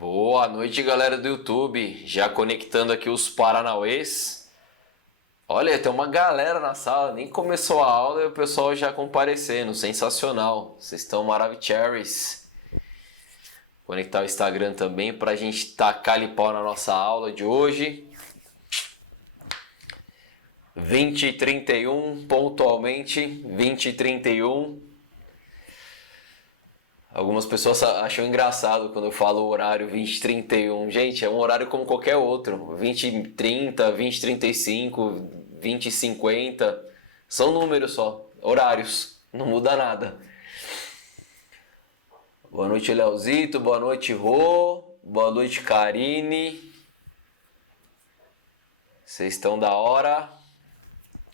Boa noite, galera do YouTube. Já conectando aqui os Paranauês. Olha, tem uma galera na sala. Nem começou a aula e o pessoal já comparecendo. Sensacional. Vocês estão maravilhosos. Conectar o Instagram também para a gente tacar-lhe pau na nossa aula de hoje. 20h31, pontualmente. 20h31. Algumas pessoas acham engraçado quando eu falo o horário 20h31. Gente, é um horário como qualquer outro. 20h30, 20h35, 20h50. São números só, horários. Não muda nada. Boa noite, Leozito. Boa noite, Rô. Boa noite, Karine. Vocês estão da hora.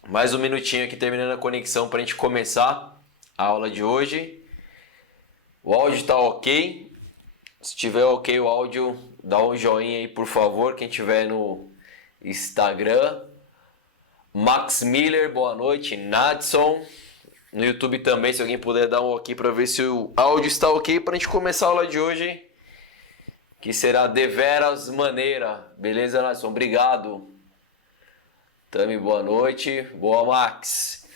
Mais um minutinho aqui terminando a conexão para a gente começar a aula de hoje. O áudio está ok. Se tiver ok o áudio, dá um joinha aí, por favor. Quem tiver no Instagram. Max Miller, boa noite. Nadson. No YouTube também, se alguém puder dar um ok para ver se o áudio está ok para a gente começar a aula de hoje. Que será deveras maneira. Beleza, Nadson? Obrigado. Tami, boa noite. Boa, Max.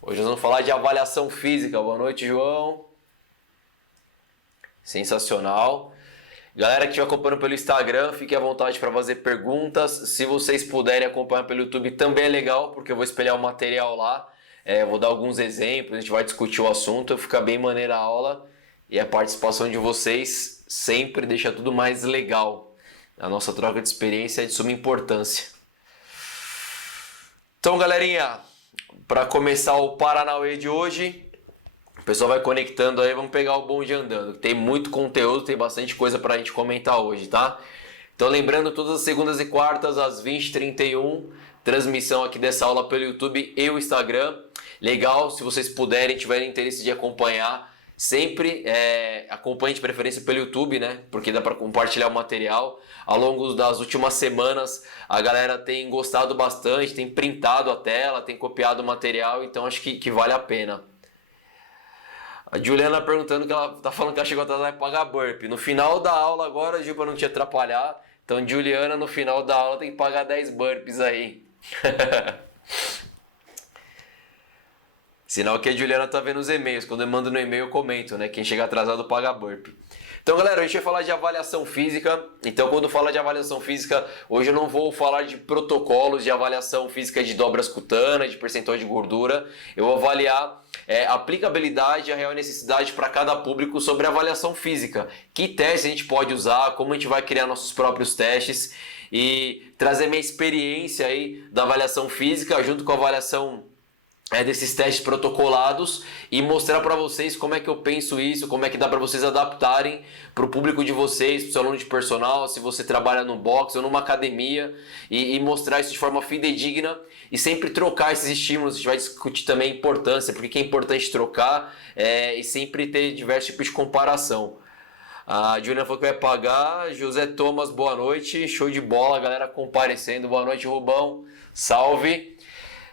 Hoje nós vamos falar de avaliação física. Boa noite, João. Sensacional. Galera que estiver acompanhando pelo Instagram, fique à vontade para fazer perguntas. Se vocês puderem acompanhar pelo YouTube, também é legal, porque eu vou espelhar o material lá. Vou dar alguns exemplos, a gente vai discutir o assunto. Fica bem maneira a aula. E a participação de vocês sempre deixa tudo mais legal. A nossa troca de experiência é de suma importância. Então, galerinha, para começar o Paranauê de hoje... O pessoal vai conectando aí, vamos pegar o bonde andando. Tem muito conteúdo, tem bastante coisa pra gente comentar hoje, tá? Então lembrando, todas as segundas e quartas às 20h31, transmissão aqui dessa aula pelo YouTube e o Instagram. Legal, se vocês puderem, tiverem interesse de acompanhar, sempre acompanhe de preferência pelo YouTube, né? Porque dá para compartilhar o material. Ao longo das últimas semanas, a galera tem gostado bastante, tem printado a tela, tem copiado o material, então acho que vale a pena. A Juliana perguntando que ela tá falando que ela chegou atrasada vai pagar burpee. No final da aula agora, Gil, pra não te atrapalhar. Então, Juliana, no final da aula tem que pagar 10 burpees aí. Sinal que a Juliana tá vendo os e-mails. Quando eu mando no e-mail eu comento, né? Quem chega atrasado paga burpee. Então, galera, a gente vai falar de avaliação física. Então, quando fala de avaliação física, hoje eu não vou falar de protocolos de avaliação física de dobras cutâneas, de percentual de gordura. Eu vou avaliar a aplicabilidade e a real necessidade para cada público sobre avaliação física. Que teste a gente pode usar, como a gente vai criar nossos próprios testes e trazer minha experiência aí da avaliação física junto com a avaliação desses testes protocolados e mostrar para vocês como é que eu penso isso, como é que dá para vocês adaptarem para o público de vocês, para o seu aluno de personal, se você trabalha no box ou numa academia e mostrar isso de forma fidedigna e sempre trocar esses estímulos. A gente vai discutir também a importância, porque que é importante trocar e sempre ter diversos tipos de comparação. A Juliana falou que vai pagar. José Thomas, boa noite, show de bola, galera comparecendo, boa noite, Rubão, salve.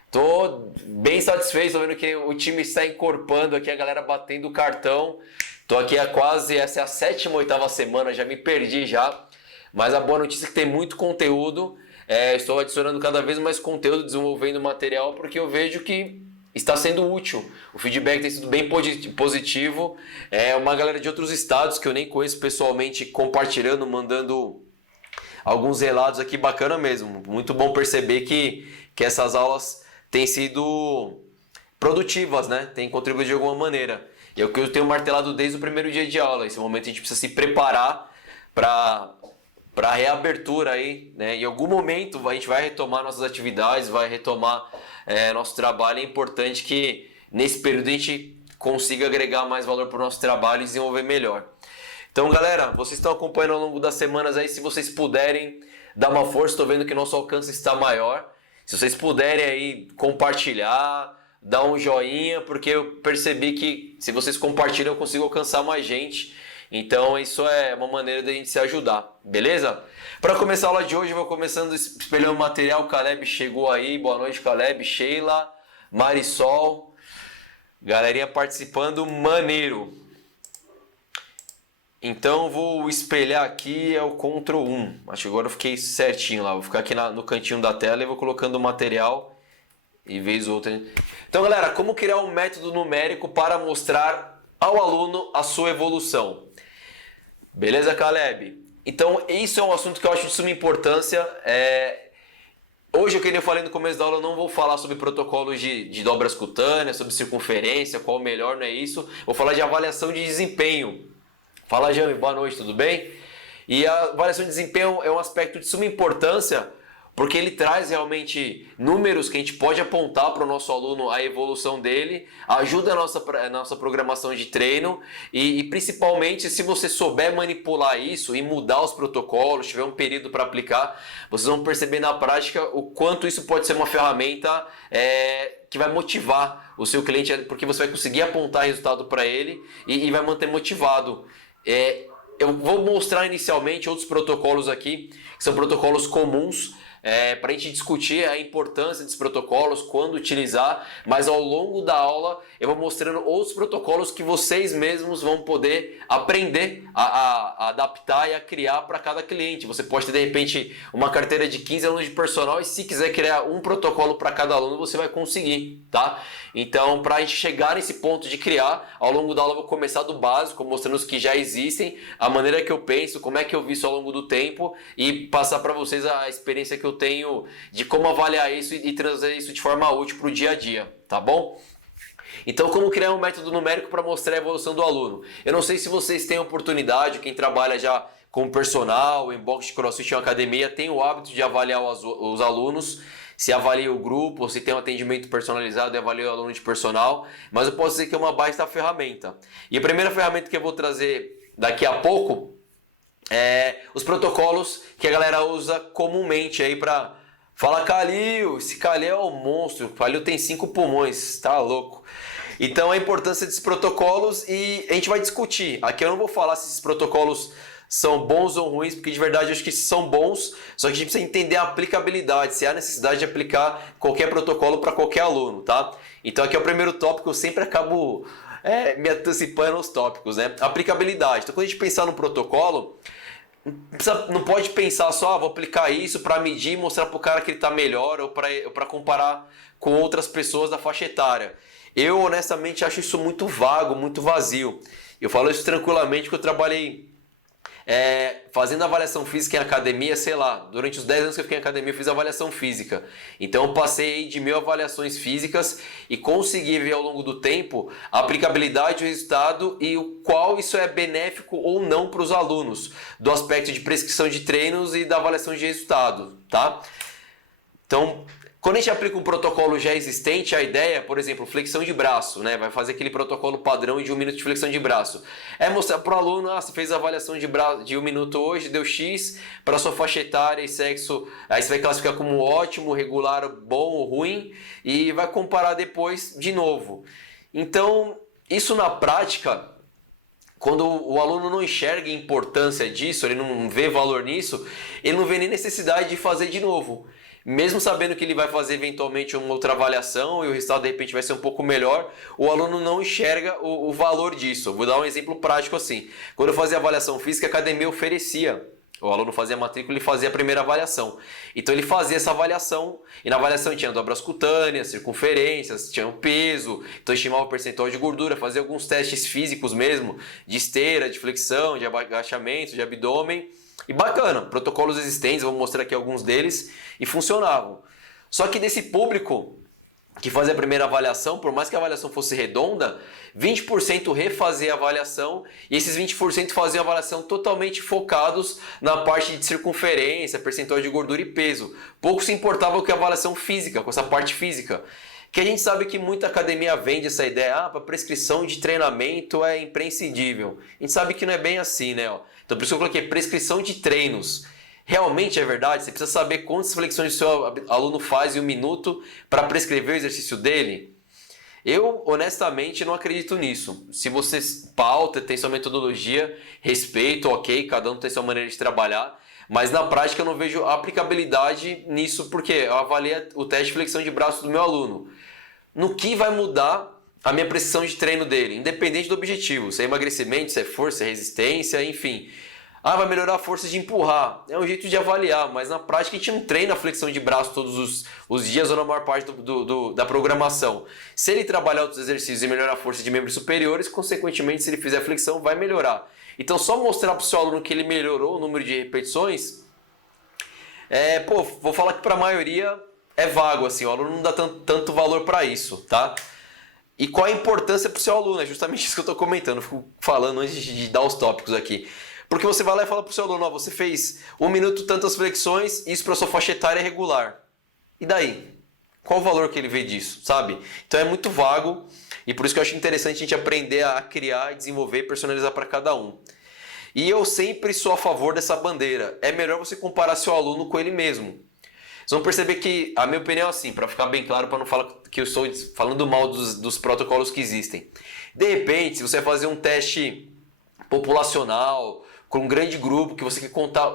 Tô bem satisfeito, tô vendo que o time está encorpando aqui, a galera batendo o cartão. Tô aqui há quase, essa é a 7ª, 8ª semana, já me perdi já. Mas a boa notícia é que tem muito conteúdo. Estou adicionando cada vez mais conteúdo, desenvolvendo material, porque eu vejo que está sendo útil. O feedback tem sido bem positivo. Uma galera de outros estados que eu nem conheço pessoalmente compartilhando, mandando alguns relatos aqui, bacana mesmo. Muito bom perceber que essas aulas têm sido produtivas, né? Tem contribuído de alguma maneira. E é o que eu tenho martelado desde o primeiro dia de aula. Esse momento a gente precisa se preparar para a reabertura aí, né? Em algum momento a gente vai retomar nossas atividades, vai retomar nosso trabalho. É importante que nesse período a gente consiga agregar mais valor para o nosso trabalho e desenvolver melhor. Então, galera, vocês estão acompanhando ao longo das semanas aí, se vocês puderem dar uma força, estou vendo que nosso alcance está maior. Se vocês puderem aí compartilhar, dar um joinha, porque eu percebi que se vocês compartilham eu consigo alcançar mais gente. Então isso é uma maneira de a gente se ajudar, beleza? Para começar a aula de hoje eu vou começando espelhando o material. Caleb chegou aí, boa noite Caleb, Sheila, Marisol, galerinha participando, maneiro. Então vou espelhar aqui, é o Ctrl 1. Acho que agora eu fiquei certinho lá. Vou ficar aqui no cantinho da tela e vou colocando o material e vez outra. Então galera, como criar um método numérico para mostrar ao aluno a sua evolução? Beleza, Caleb? Então isso é um assunto que eu acho de suma importância. Hoje, eu falei no começo da aula, eu não vou falar sobre protocolos de dobras cutâneas, sobre circunferência, qual o melhor, não é isso. Vou falar de avaliação de desempenho. Fala, Jami, boa noite, tudo bem? E a avaliação de desempenho é um aspecto de suma importância, porque ele traz realmente números que a gente pode apontar para o nosso aluno a evolução dele, ajuda a nossa programação de treino e principalmente se você souber manipular isso e mudar os protocolos, tiver um período para aplicar, vocês vão perceber na prática o quanto isso pode ser uma ferramenta que vai motivar o seu cliente, porque você vai conseguir apontar resultado para ele e vai manter motivado. Eu vou mostrar inicialmente outros protocolos aqui, que são protocolos comuns, para a gente discutir a importância desses protocolos, quando utilizar, mas ao longo da aula eu vou mostrando outros protocolos que vocês mesmos vão poder aprender a adaptar e a criar para cada cliente. Você pode ter de repente uma carteira de 15 alunos de personal e se quiser criar um protocolo para cada aluno você vai conseguir, tá? Então para a gente chegar nesse ponto de criar, ao longo da aula eu vou começar do básico, mostrando os que já existem, a maneira que eu penso, como é que eu vi isso ao longo do tempo e passar para vocês a experiência que eu tenho de como avaliar isso e trazer isso de forma útil para o dia a dia, tá bom? Então, como criar um método numérico para mostrar a evolução do aluno? Eu não sei se vocês têm oportunidade, quem trabalha já com personal, em box de crossfit ou academia, tem o hábito de avaliar os alunos, se avalia o grupo, ou se tem um atendimento personalizado e avalia o aluno de personal, mas eu posso dizer que é uma baita ferramenta. E a primeira ferramenta que eu vou trazer daqui a pouco os protocolos que a galera usa comumente aí para falar Kalil, esse Kalil é um monstro, o Kalil tem 5 pulmões, tá louco. Então a importância desses protocolos e a gente vai discutir. Aqui eu não vou falar se esses protocolos são bons ou ruins, porque de verdade eu acho que são bons, só que a gente precisa entender a aplicabilidade, se há necessidade de aplicar qualquer protocolo para qualquer aluno, tá? Então aqui é o primeiro tópico, eu sempre acabo me antecipando aos tópicos, né? Aplicabilidade. Então quando a gente pensar no protocolo, não pode pensar só, vou aplicar isso para medir e mostrar para o cara que ele está melhor ou para comparar com outras pessoas da faixa etária. Eu honestamente acho isso muito vago, muito vazio. Eu falo isso tranquilamente porque eu trabalhei fazendo avaliação física em academia, sei lá, durante os 10 anos que eu fiquei em academia eu fiz avaliação física. Então eu passei de 1000 avaliações físicas e consegui ver ao longo do tempo a aplicabilidade, o resultado e o qual isso é benéfico ou não para os alunos, do aspecto de prescrição de treinos e da avaliação de resultado, tá? Então, quando a gente aplica um protocolo já existente, a ideia é, por exemplo, flexão de braço, né? Vai fazer aquele protocolo padrão de 1 minuto de flexão de braço. É mostrar para o aluno, você fez a avaliação de 1 minuto hoje, deu X, para sua faixa etária e sexo, aí você vai classificar como ótimo, regular, bom ou ruim, e vai comparar depois de novo. Então, isso na prática, quando o aluno não enxerga a importância disso, ele não vê valor nisso, ele não vê nem necessidade de fazer de novo. Mesmo sabendo que ele vai fazer eventualmente uma outra avaliação e o resultado de repente vai ser um pouco melhor, o aluno não enxerga o valor disso. Eu vou dar um exemplo prático assim. Quando eu fazia avaliação física, a academia oferecia. O aluno fazia a matrícula e fazia a primeira avaliação. Então ele fazia essa avaliação e na avaliação tinha dobras cutâneas, circunferências, tinha o peso, então estimava o percentual de gordura, fazia alguns testes físicos mesmo, de esteira, de flexão, de agachamento, de abdômen. E bacana, protocolos existentes, vou mostrar aqui alguns deles, e funcionavam. Só que desse público que fazia a primeira avaliação, por mais que a avaliação fosse redonda, 20% refazia a avaliação e esses 20% faziam a avaliação totalmente focados na parte de circunferência, percentual de gordura e peso. Pouco se importava com a avaliação física, com essa parte física. Que a gente sabe que muita academia vende essa ideia, para prescrição de treinamento é imprescindível. A gente sabe que não é bem assim, né? Então por isso que eu coloquei prescrição de treinos. Realmente é verdade? Você precisa saber quantas flexões o seu aluno faz em 1 minuto para prescrever o exercício dele? Eu, honestamente, não acredito nisso. Se você pauta, tem sua metodologia, respeito, ok, cada um tem sua maneira de trabalhar, mas na prática eu não vejo aplicabilidade nisso porque eu avaliei o teste de flexão de braço do meu aluno. No que vai mudar a minha prescrição de treino dele, independente do objetivo, se é emagrecimento, se é força, se é resistência, enfim. Ah, vai melhorar a força de empurrar. É um jeito de avaliar, mas na prática a gente não treina a flexão de braço todos os dias ou na maior parte da programação. Se ele trabalhar outros exercícios e melhorar a força de membros superiores, consequentemente, se ele fizer flexão, vai melhorar. Então, só mostrar para o seu aluno que ele melhorou o número de repetições, vou falar que para a maioria é vago, assim, o aluno não dá tanto valor para isso, tá? E qual a importância para o seu aluno? É justamente isso que eu estou comentando, eu fico falando antes de dar os tópicos aqui. Porque você vai lá e fala para o seu aluno, você fez 1 minuto tantas flexões, isso para sua faixa etária é regular. E daí? Qual o valor que ele vê disso, sabe? Então é muito vago e por isso que eu acho interessante a gente aprender a criar, desenvolver e personalizar para cada um. E eu sempre sou a favor dessa bandeira. É melhor você comparar seu aluno com ele mesmo. Vocês vão perceber que, a minha opinião é assim, para ficar bem claro, para não falar que eu estou falando mal dos protocolos que existem. De repente, se você vai fazer um teste populacional, com um grande grupo, que você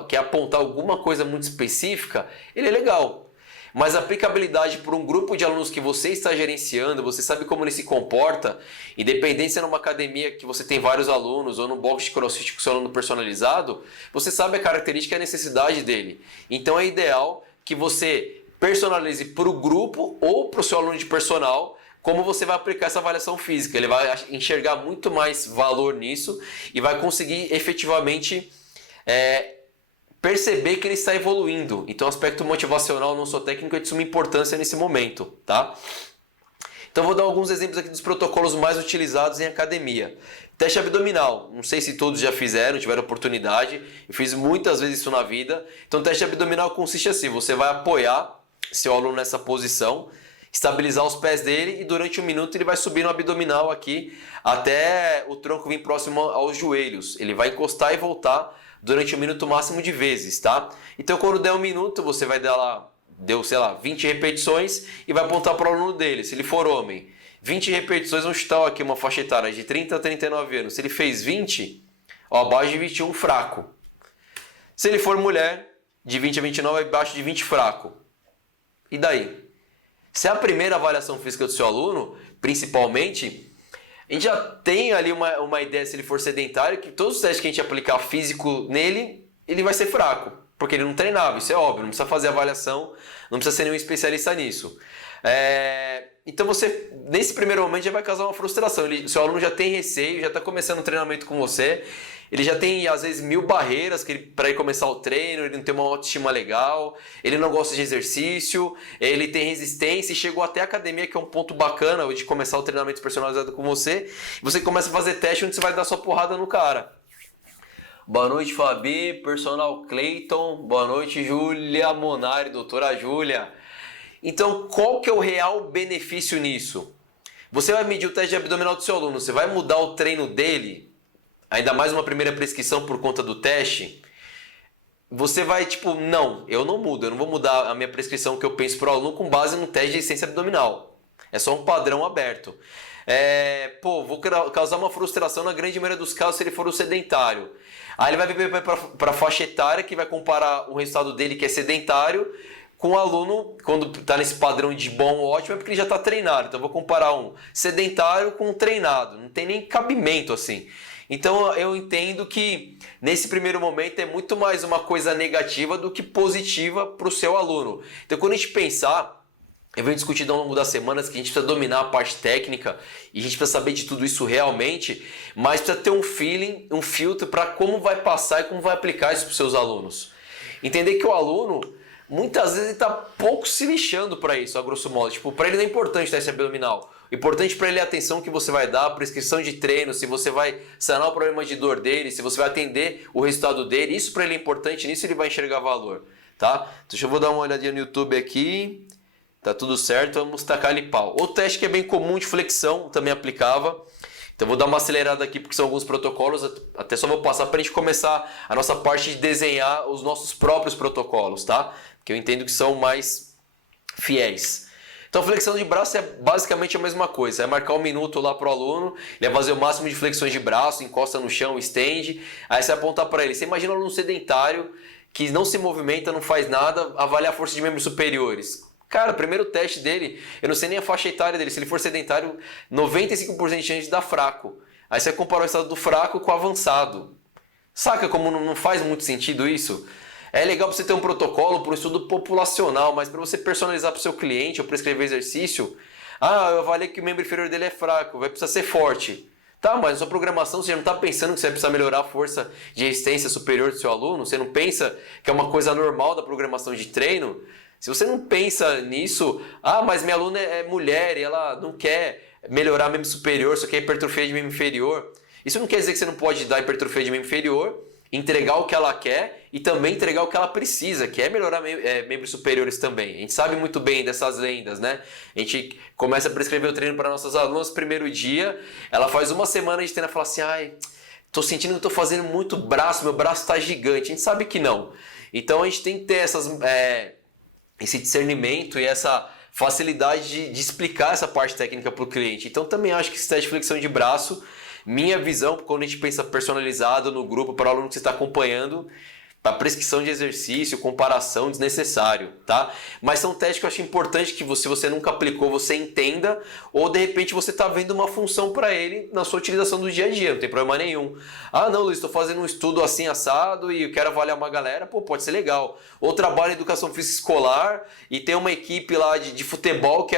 quer apontar alguma coisa muito específica, ele é legal. Mas a aplicabilidade para um grupo de alunos que você está gerenciando, você sabe como ele se comporta, independente se é numa academia que você tem vários alunos ou no box de crossfit com seu aluno personalizado, você sabe a característica e a necessidade dele. Então é ideal que você personalize para o grupo ou para o seu aluno de personal como você vai aplicar essa avaliação física. Ele vai enxergar muito mais valor nisso e vai conseguir efetivamente perceber que ele está evoluindo. Então o aspecto motivacional não só técnico é de suma importância nesse momento, tá? Então vou dar alguns exemplos aqui dos protocolos mais utilizados em academia. Teste abdominal, não sei se todos já fizeram, tiveram oportunidade, eu fiz muitas vezes isso na vida. Então teste abdominal consiste assim, você vai apoiar seu aluno nessa posição, estabilizar os pés dele e durante 1 minuto ele vai subir no abdominal aqui até o tronco vir próximo aos joelhos. Ele vai encostar e voltar durante 1 minuto máximo de vezes, tá? Então quando der 1 minuto você vai dar lá, sei lá, 20 repetições e vai apontar para o aluno dele, se ele for homem. 20 repetições, vamos chutar aqui uma faixa etária de 30 a 39 anos. Se ele fez 20, abaixo de 21 fraco. Se ele for mulher, de 20 a 29, abaixo de 20 fraco. E daí? Se é a primeira avaliação física do seu aluno, principalmente, a gente já tem ali uma ideia, se ele for sedentário, que todos os testes que a gente aplicar físico nele, ele vai ser fraco, porque ele não treinava, isso é óbvio, não precisa fazer avaliação, não precisa ser nenhum especialista nisso. Então você, nesse primeiro momento, já vai causar uma frustração. Seu aluno já tem receio, já está começando o treinamento com você, ele já tem, às vezes, 1000 barreiras para ele começar o treino, ele não tem uma autoestima legal, ele não gosta de exercício, ele tem resistência e chegou até a academia, que é um ponto bacana de começar o treinamento personalizado com você, e você começa a fazer teste onde você vai dar sua porrada no cara. Boa noite, Fabi, personal Clayton, boa noite, Júlia Monari, doutora Júlia. Então, qual que é o real benefício nisso? Você vai medir o teste de abdominal do seu aluno, você vai mudar o treino dele, ainda mais uma primeira prescrição por conta do teste, você vai não, eu não mudo, eu não vou mudar a minha prescrição que eu penso para o aluno com base no teste de resistência abdominal. É só um padrão aberto. Vou causar uma frustração na grande maioria dos casos se ele for um sedentário. Aí ele vai vir para a faixa etária que vai comparar o resultado dele que é sedentário com o aluno, quando está nesse padrão de bom ou ótimo, é porque ele já está treinado. Então eu vou comparar um sedentário com um treinado. Não tem nem cabimento assim. Então eu entendo que nesse primeiro momento é muito mais uma coisa negativa do que positiva para o seu aluno. Então quando a gente pensar, eu venho discutindo ao longo das semanas que a gente precisa dominar a parte técnica e a gente precisa saber de tudo isso realmente, mas precisa ter um feeling, um filtro para como vai passar e como vai aplicar isso para os seus alunos. Entender que o aluno, muitas vezes ele está pouco se lixando para isso, a grosso modo. Para ele não é importante o teste abdominal. O importante para ele é a atenção que você vai dar, a prescrição de treino, se você vai sanar o problema de dor dele, se você vai atender o resultado dele. Isso para ele é importante, nisso ele vai enxergar valor, tá? Deixa eu dar uma olhadinha no YouTube aqui. Tá tudo certo, vamos tacar ali pau. Outro teste que é bem comum de flexão, também aplicava. Então vou dar uma acelerada aqui porque são alguns protocolos, até só vou passar para a gente começar a nossa parte de desenhar os nossos próprios protocolos, tá? Que eu entendo que são mais fiéis. Então flexão de braço é basicamente a mesma coisa, é marcar 1 minuto lá pro aluno, ele vai fazer o máximo de flexões de braço, encosta no chão, estende, aí você vai apontar para ele. Você imagina um aluno sedentário que não se movimenta, não faz nada, avaliar a força de membros superiores. Cara, o primeiro teste dele, eu não sei nem a faixa etária dele, se ele for sedentário, 95% de chance de dar fraco. Aí você compara o estado do fraco com o avançado. Saca como não faz muito sentido isso? É legal para você ter um protocolo para um estudo populacional, mas para você personalizar para o seu cliente ou prescrever exercício, eu avaliei que o membro inferior dele é fraco, vai precisar ser forte. Tá, mas na sua programação você já não está pensando que você vai precisar melhorar a força de resistência superior do seu aluno? Você não pensa que é uma coisa normal da programação de treino? Se você não pensa nisso, mas minha aluna é mulher e ela não quer melhorar membro superior, só quer hipertrofia de membro inferior. Isso não quer dizer que você não pode dar hipertrofia de membro inferior, entregar o que ela quer e também entregar o que ela precisa, que é melhorar membros superiores também. A gente sabe muito bem dessas lendas, né? A gente começa a prescrever o treino para nossas alunas no primeiro dia, ela faz uma semana de treino e fala assim, tô sentindo que eu tô fazendo muito braço, meu braço tá gigante. A gente sabe que não. Então a gente tem que ter esse discernimento e essa facilidade de explicar essa parte técnica para o cliente. Então também acho que esse teste de flexão de braço, minha visão, quando a gente pensa personalizado no grupo para o aluno que você está acompanhando, para prescrição de exercício, comparação, desnecessário, tá? Mas são testes que eu acho importante que se você nunca aplicou, você entenda, ou de repente você está vendo uma função para ele na sua utilização do dia a dia, não tem problema nenhum. Não, Luiz, estou fazendo um estudo assim assado e eu quero avaliar uma galera, pode ser legal. Ou trabalho em educação física escolar e tem uma equipe lá de futebol,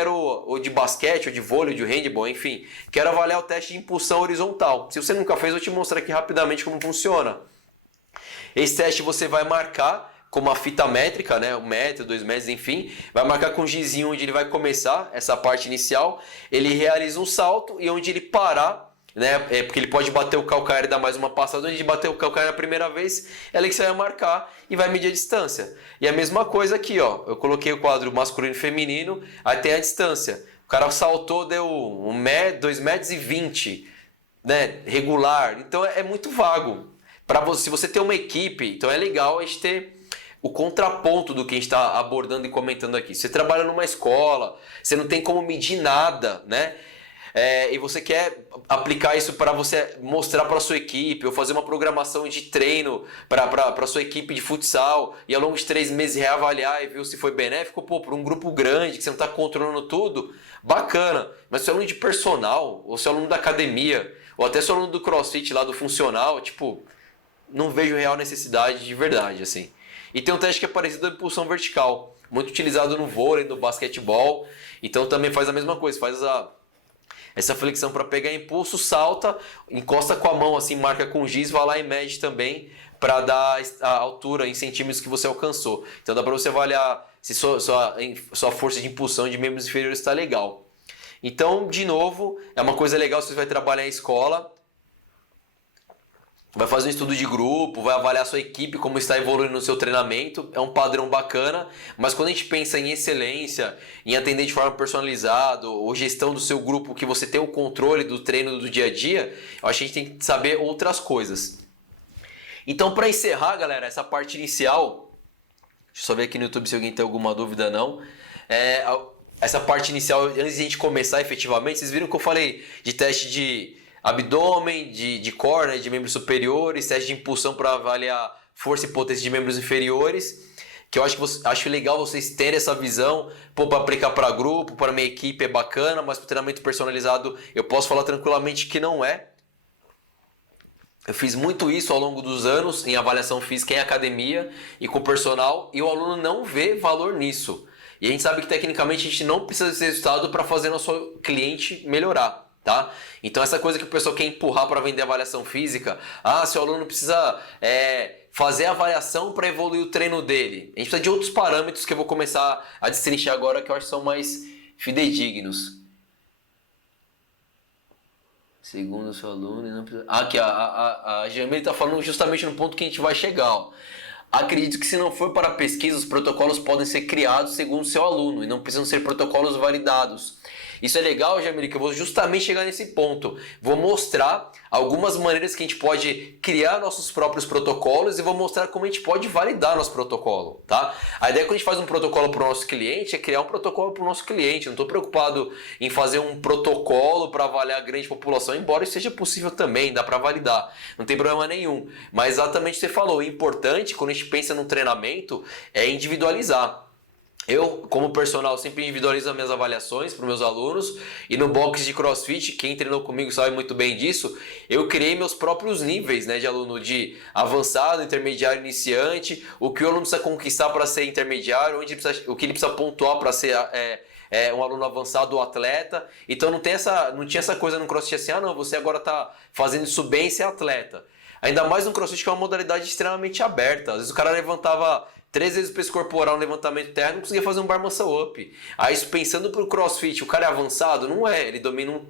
ou de basquete, ou de vôlei, ou de handball, enfim, quero avaliar o teste de impulsão horizontal. Se você nunca fez, eu vou te mostrar aqui rapidamente como funciona. Esse teste você vai marcar com uma fita métrica, né? 1 metro, 2 metros, enfim. Vai marcar com um gizinho onde ele vai começar essa parte inicial. Ele realiza um salto e onde ele parar, né? Porque ele pode bater o calcanhar e dar mais uma passada. Onde ele bater o calcanhar na primeira vez, é ali que você vai marcar e vai medir a distância. E a mesma coisa aqui, ó. Eu coloquei o quadro masculino e feminino, aí tem a distância. O cara saltou, deu 1 metro, 2 metros e 20, né? Regular. Então é muito vago. Se você tem uma equipe, então é legal a gente ter o contraponto do que a gente está abordando e comentando aqui. Você trabalha numa escola, você não tem como medir nada, né? E você quer aplicar isso para você mostrar para a sua equipe, ou fazer uma programação de treino para a sua equipe de futsal, e ao longo de 3 meses reavaliar e ver se foi benéfico, para um grupo grande, que você não está controlando tudo, bacana. Mas se é aluno de personal, ou se é aluno da academia, ou até se é aluno do CrossFit lá do funcional, não vejo real necessidade de verdade, assim. E tem um teste que é parecido à impulsão vertical, muito utilizado no vôlei, no basquetebol. Então também faz a mesma coisa, faz essa flexão para pegar impulso, salta, encosta com a mão, assim, marca com giz, vai lá e mede também para dar a altura em centímetros que você alcançou. Então dá para você avaliar se sua força de impulsão de membros inferiores está legal. Então, de novo, é uma coisa legal se você vai trabalhar em escola. Vai fazer um estudo de grupo, vai avaliar a sua equipe, como está evoluindo no seu treinamento. É um padrão bacana, mas quando a gente pensa em excelência, em atender de forma personalizada, ou gestão do seu grupo, que você tem o controle do treino do dia a dia, eu acho que a gente tem que saber outras coisas. Então, para encerrar, galera, essa parte inicial, deixa eu só ver aqui no YouTube se alguém tem alguma dúvida não. Essa parte inicial, antes de a gente começar efetivamente, vocês viram que eu falei de teste de abdômen, de core, né, de membros superiores, teste de impulsão para avaliar força e potência de membros inferiores, que eu acho legal vocês terem essa visão, para aplicar para grupo, para minha equipe é bacana, mas para treinamento personalizado eu posso falar tranquilamente que não é. Eu fiz muito isso ao longo dos anos em avaliação física em academia e com personal, e o aluno não vê valor nisso. E a gente sabe que tecnicamente a gente não precisa desse resultado para fazer nosso cliente melhorar. Tá? Então essa coisa que o pessoal quer empurrar para vender avaliação física, seu aluno precisa fazer a avaliação para evoluir o treino dele. A gente precisa de outros parâmetros que eu vou começar a destrinchar agora, que eu acho que são mais fidedignos. Segundo o seu aluno, não precisa... Aqui a Jamile está falando justamente no ponto que a gente vai chegar. Ó. Acredito que se não for para pesquisa, os protocolos podem ser criados segundo o seu aluno e não precisam ser protocolos validados. Isso é legal, Jamile, que eu vou justamente chegar nesse ponto. Vou mostrar algumas maneiras que a gente pode criar nossos próprios protocolos e vou mostrar como a gente pode validar nosso protocolo, tá? A ideia quando a gente faz um protocolo para o nosso cliente é criar um protocolo para o nosso cliente. Eu não estou preocupado em fazer um protocolo para avaliar a grande população, embora isso seja possível também, dá para validar. Não tem problema nenhum. Mas exatamente o que você falou, o importante quando a gente pensa no treinamento é individualizar. Eu, como personal, sempre individualizo as minhas avaliações para os meus alunos e no box de CrossFit, quem treinou comigo sabe muito bem disso, eu criei meus próprios níveis, né, de aluno de avançado, intermediário, iniciante, o que o aluno precisa conquistar para ser intermediário, o que ele precisa pontuar para ser um aluno avançado ou atleta. Então não tinha essa coisa no CrossFit assim, não, você agora está fazendo isso bem e ser atleta. Ainda mais no CrossFit que é uma modalidade extremamente aberta. Às vezes o cara levantava 3 vezes o peso corporal no levantamento terra, não conseguia fazer um bar muscle up. Aí isso pensando pro CrossFit, o cara é avançado? Não é, ele domina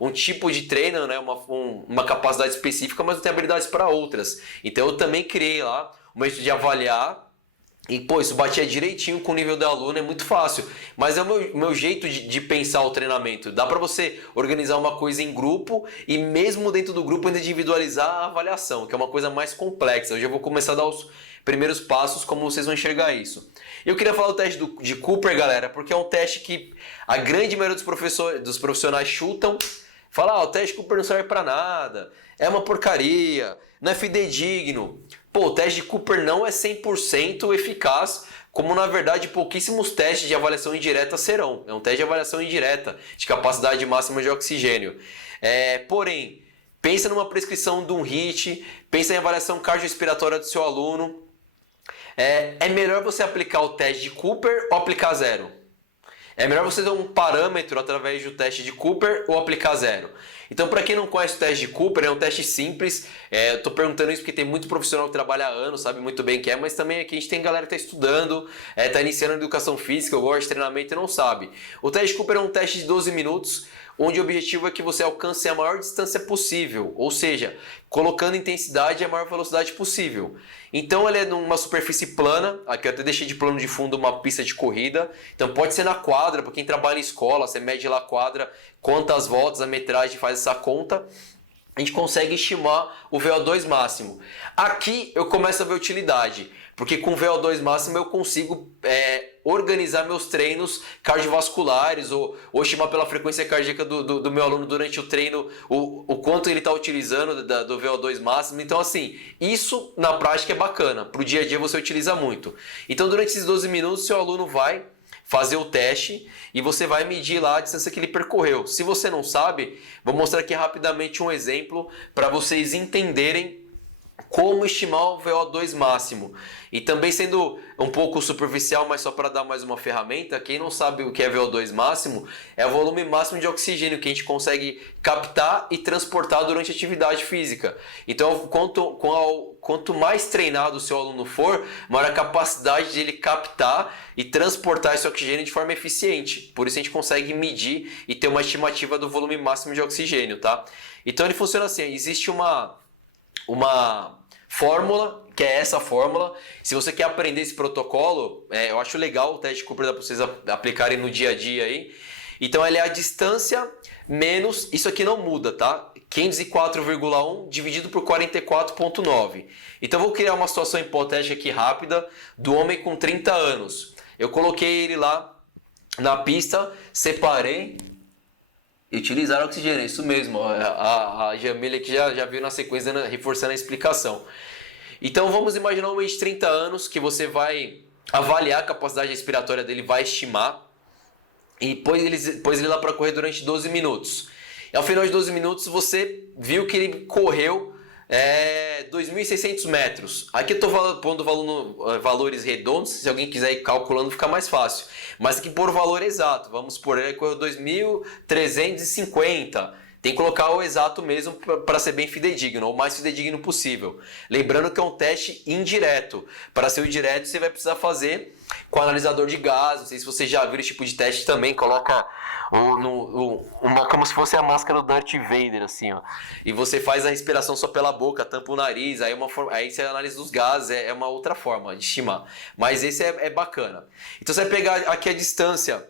um tipo de treino, né? uma capacidade específica, mas não tem habilidades para outras. Então eu também criei lá um jeito de avaliar. E, pô, isso batia direitinho com o nível do aluno, é muito fácil. Mas é o meu jeito de pensar o treinamento. Dá para você organizar uma coisa em grupo e mesmo dentro do grupo ainda individualizar a avaliação, que é uma coisa mais complexa. Hoje eu vou começar a dar os primeiros passos, como vocês vão enxergar isso. Eu queria falar do teste de Cooper, galera, porque é um teste que a grande maioria dos profissionais chutam. Fala, o teste de Cooper não serve para nada, é uma porcaria, não é fidedigno. Pô, o teste de Cooper não é 100% eficaz, como na verdade pouquíssimos testes de avaliação indireta serão. É um teste de avaliação indireta de capacidade máxima de oxigênio. Porém, pensa numa prescrição de um HIIT, pensa em avaliação cardiorrespiratória do seu aluno. É melhor você aplicar o teste de Cooper ou aplicar zero? É melhor você dar um parâmetro através do teste de Cooper ou aplicar zero? Então, para quem não conhece o teste de Cooper, é um teste simples. Eu tô perguntando isso porque tem muito profissional que trabalha há anos, sabe muito bem o que é, mas também aqui a gente tem galera que está estudando, está iniciando educação física, ou gosta de treinamento e não sabe. O teste de Cooper é um teste de 12 minutos, onde o objetivo é que você alcance a maior distância possível, ou seja, colocando intensidade e a maior velocidade possível. Então ele é numa superfície plana, aqui eu até deixei de plano de fundo uma pista de corrida, então pode ser na quadra, para quem trabalha em escola, você mede lá a quadra, conta as voltas, a metragem, faz essa conta, a gente consegue estimar o VO2 máximo. Aqui eu começo a ver utilidade, porque com o VO2 máximo eu consigo organizar meus treinos cardiovasculares ou estimar pela frequência cardíaca do meu aluno durante o treino o quanto ele está utilizando do VO2 máximo. Então assim, isso na prática é bacana, para o dia a dia você utiliza muito. Então durante esses 12 minutos seu aluno vai fazer o teste e você vai medir lá a distância que ele percorreu. Se você não sabe, vou mostrar aqui rapidamente um exemplo para vocês entenderem como estimar o VO2 máximo. E também sendo um pouco superficial, mas só para dar mais uma ferramenta, quem não sabe o que é VO2 máximo, é o volume máximo de oxigênio que a gente consegue captar e transportar durante a atividade física. Então, quanto mais treinado o seu aluno for, maior a capacidade de ele captar e transportar esse oxigênio de forma eficiente. Por isso a gente consegue medir e ter uma estimativa do volume máximo de oxigênio, tá? Então ele funciona assim, existe uma fórmula, que é essa fórmula. Se você quer aprender esse protocolo, eu acho legal o teste de Cooper para vocês aplicarem no dia a dia aí. Então ele é a distância menos, isso aqui não muda, tá? 504,1 dividido por 44,9. Então vou criar uma situação hipotética aqui rápida do homem com 30 anos. Eu coloquei ele lá na pista, separei e utilizar oxigênio, é isso mesmo. A Jamília aqui já viu na sequência reforçando a explicação. Então vamos imaginar um homem de 30 anos que você vai avaliar a capacidade respiratória dele, vai estimar e pôs ele lá para correr durante 12 minutos. E ao final de 12 minutos você viu que ele correu 2.600 metros. Aqui eu estou pondo valores redondos, se alguém quiser ir calculando fica mais fácil. Mas aqui por valor exato, vamos por ele correu 2.350. Tem que colocar o exato mesmo para ser bem fidedigno, ou o mais fidedigno possível. Lembrando que é um teste indireto. Para ser o direto você vai precisar fazer com analisador de gás. Não sei se você já viu esse tipo de teste também, coloca como se fosse a máscara do Darth Vader, assim, ó. E você faz a respiração só pela boca, tampa o nariz, aí você analisa os gases, é uma outra forma de estimar. Mas esse é bacana. Então você vai pegar aqui a distância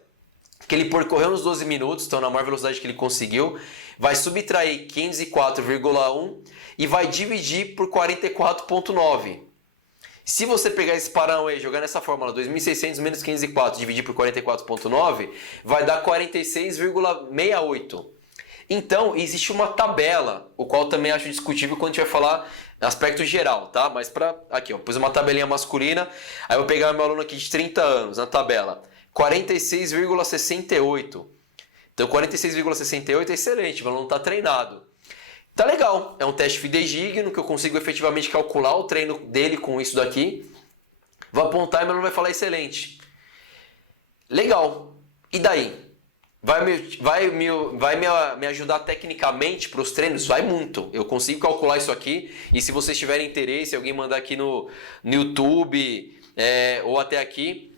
que ele percorreu nos 12 minutos, então na maior velocidade que ele conseguiu, vai subtrair 504,1 e vai dividir por 44,9. Se você pegar esse parâmetro aí e jogar nessa fórmula 2.600 menos 504 dividir por 44,9, vai dar 46,68. Então, existe uma tabela, o qual também acho discutível quando a gente vai falar aspecto geral, tá? Mas aqui, ó, pus uma tabelinha masculina, aí eu vou pegar meu aluno aqui de 30 anos na tabela, 46,68. Então 46,68 é excelente, meu aluno está treinado. Tá legal, é um teste fidedigno que eu consigo efetivamente calcular o treino dele com isso daqui. Vou apontar e meu aluno vai falar excelente. Legal, e daí? Vai me ajudar tecnicamente para os treinos? Vai muito. Eu consigo calcular isso aqui. E se vocês tiverem interesse, alguém mandar aqui no YouTube ou até aqui,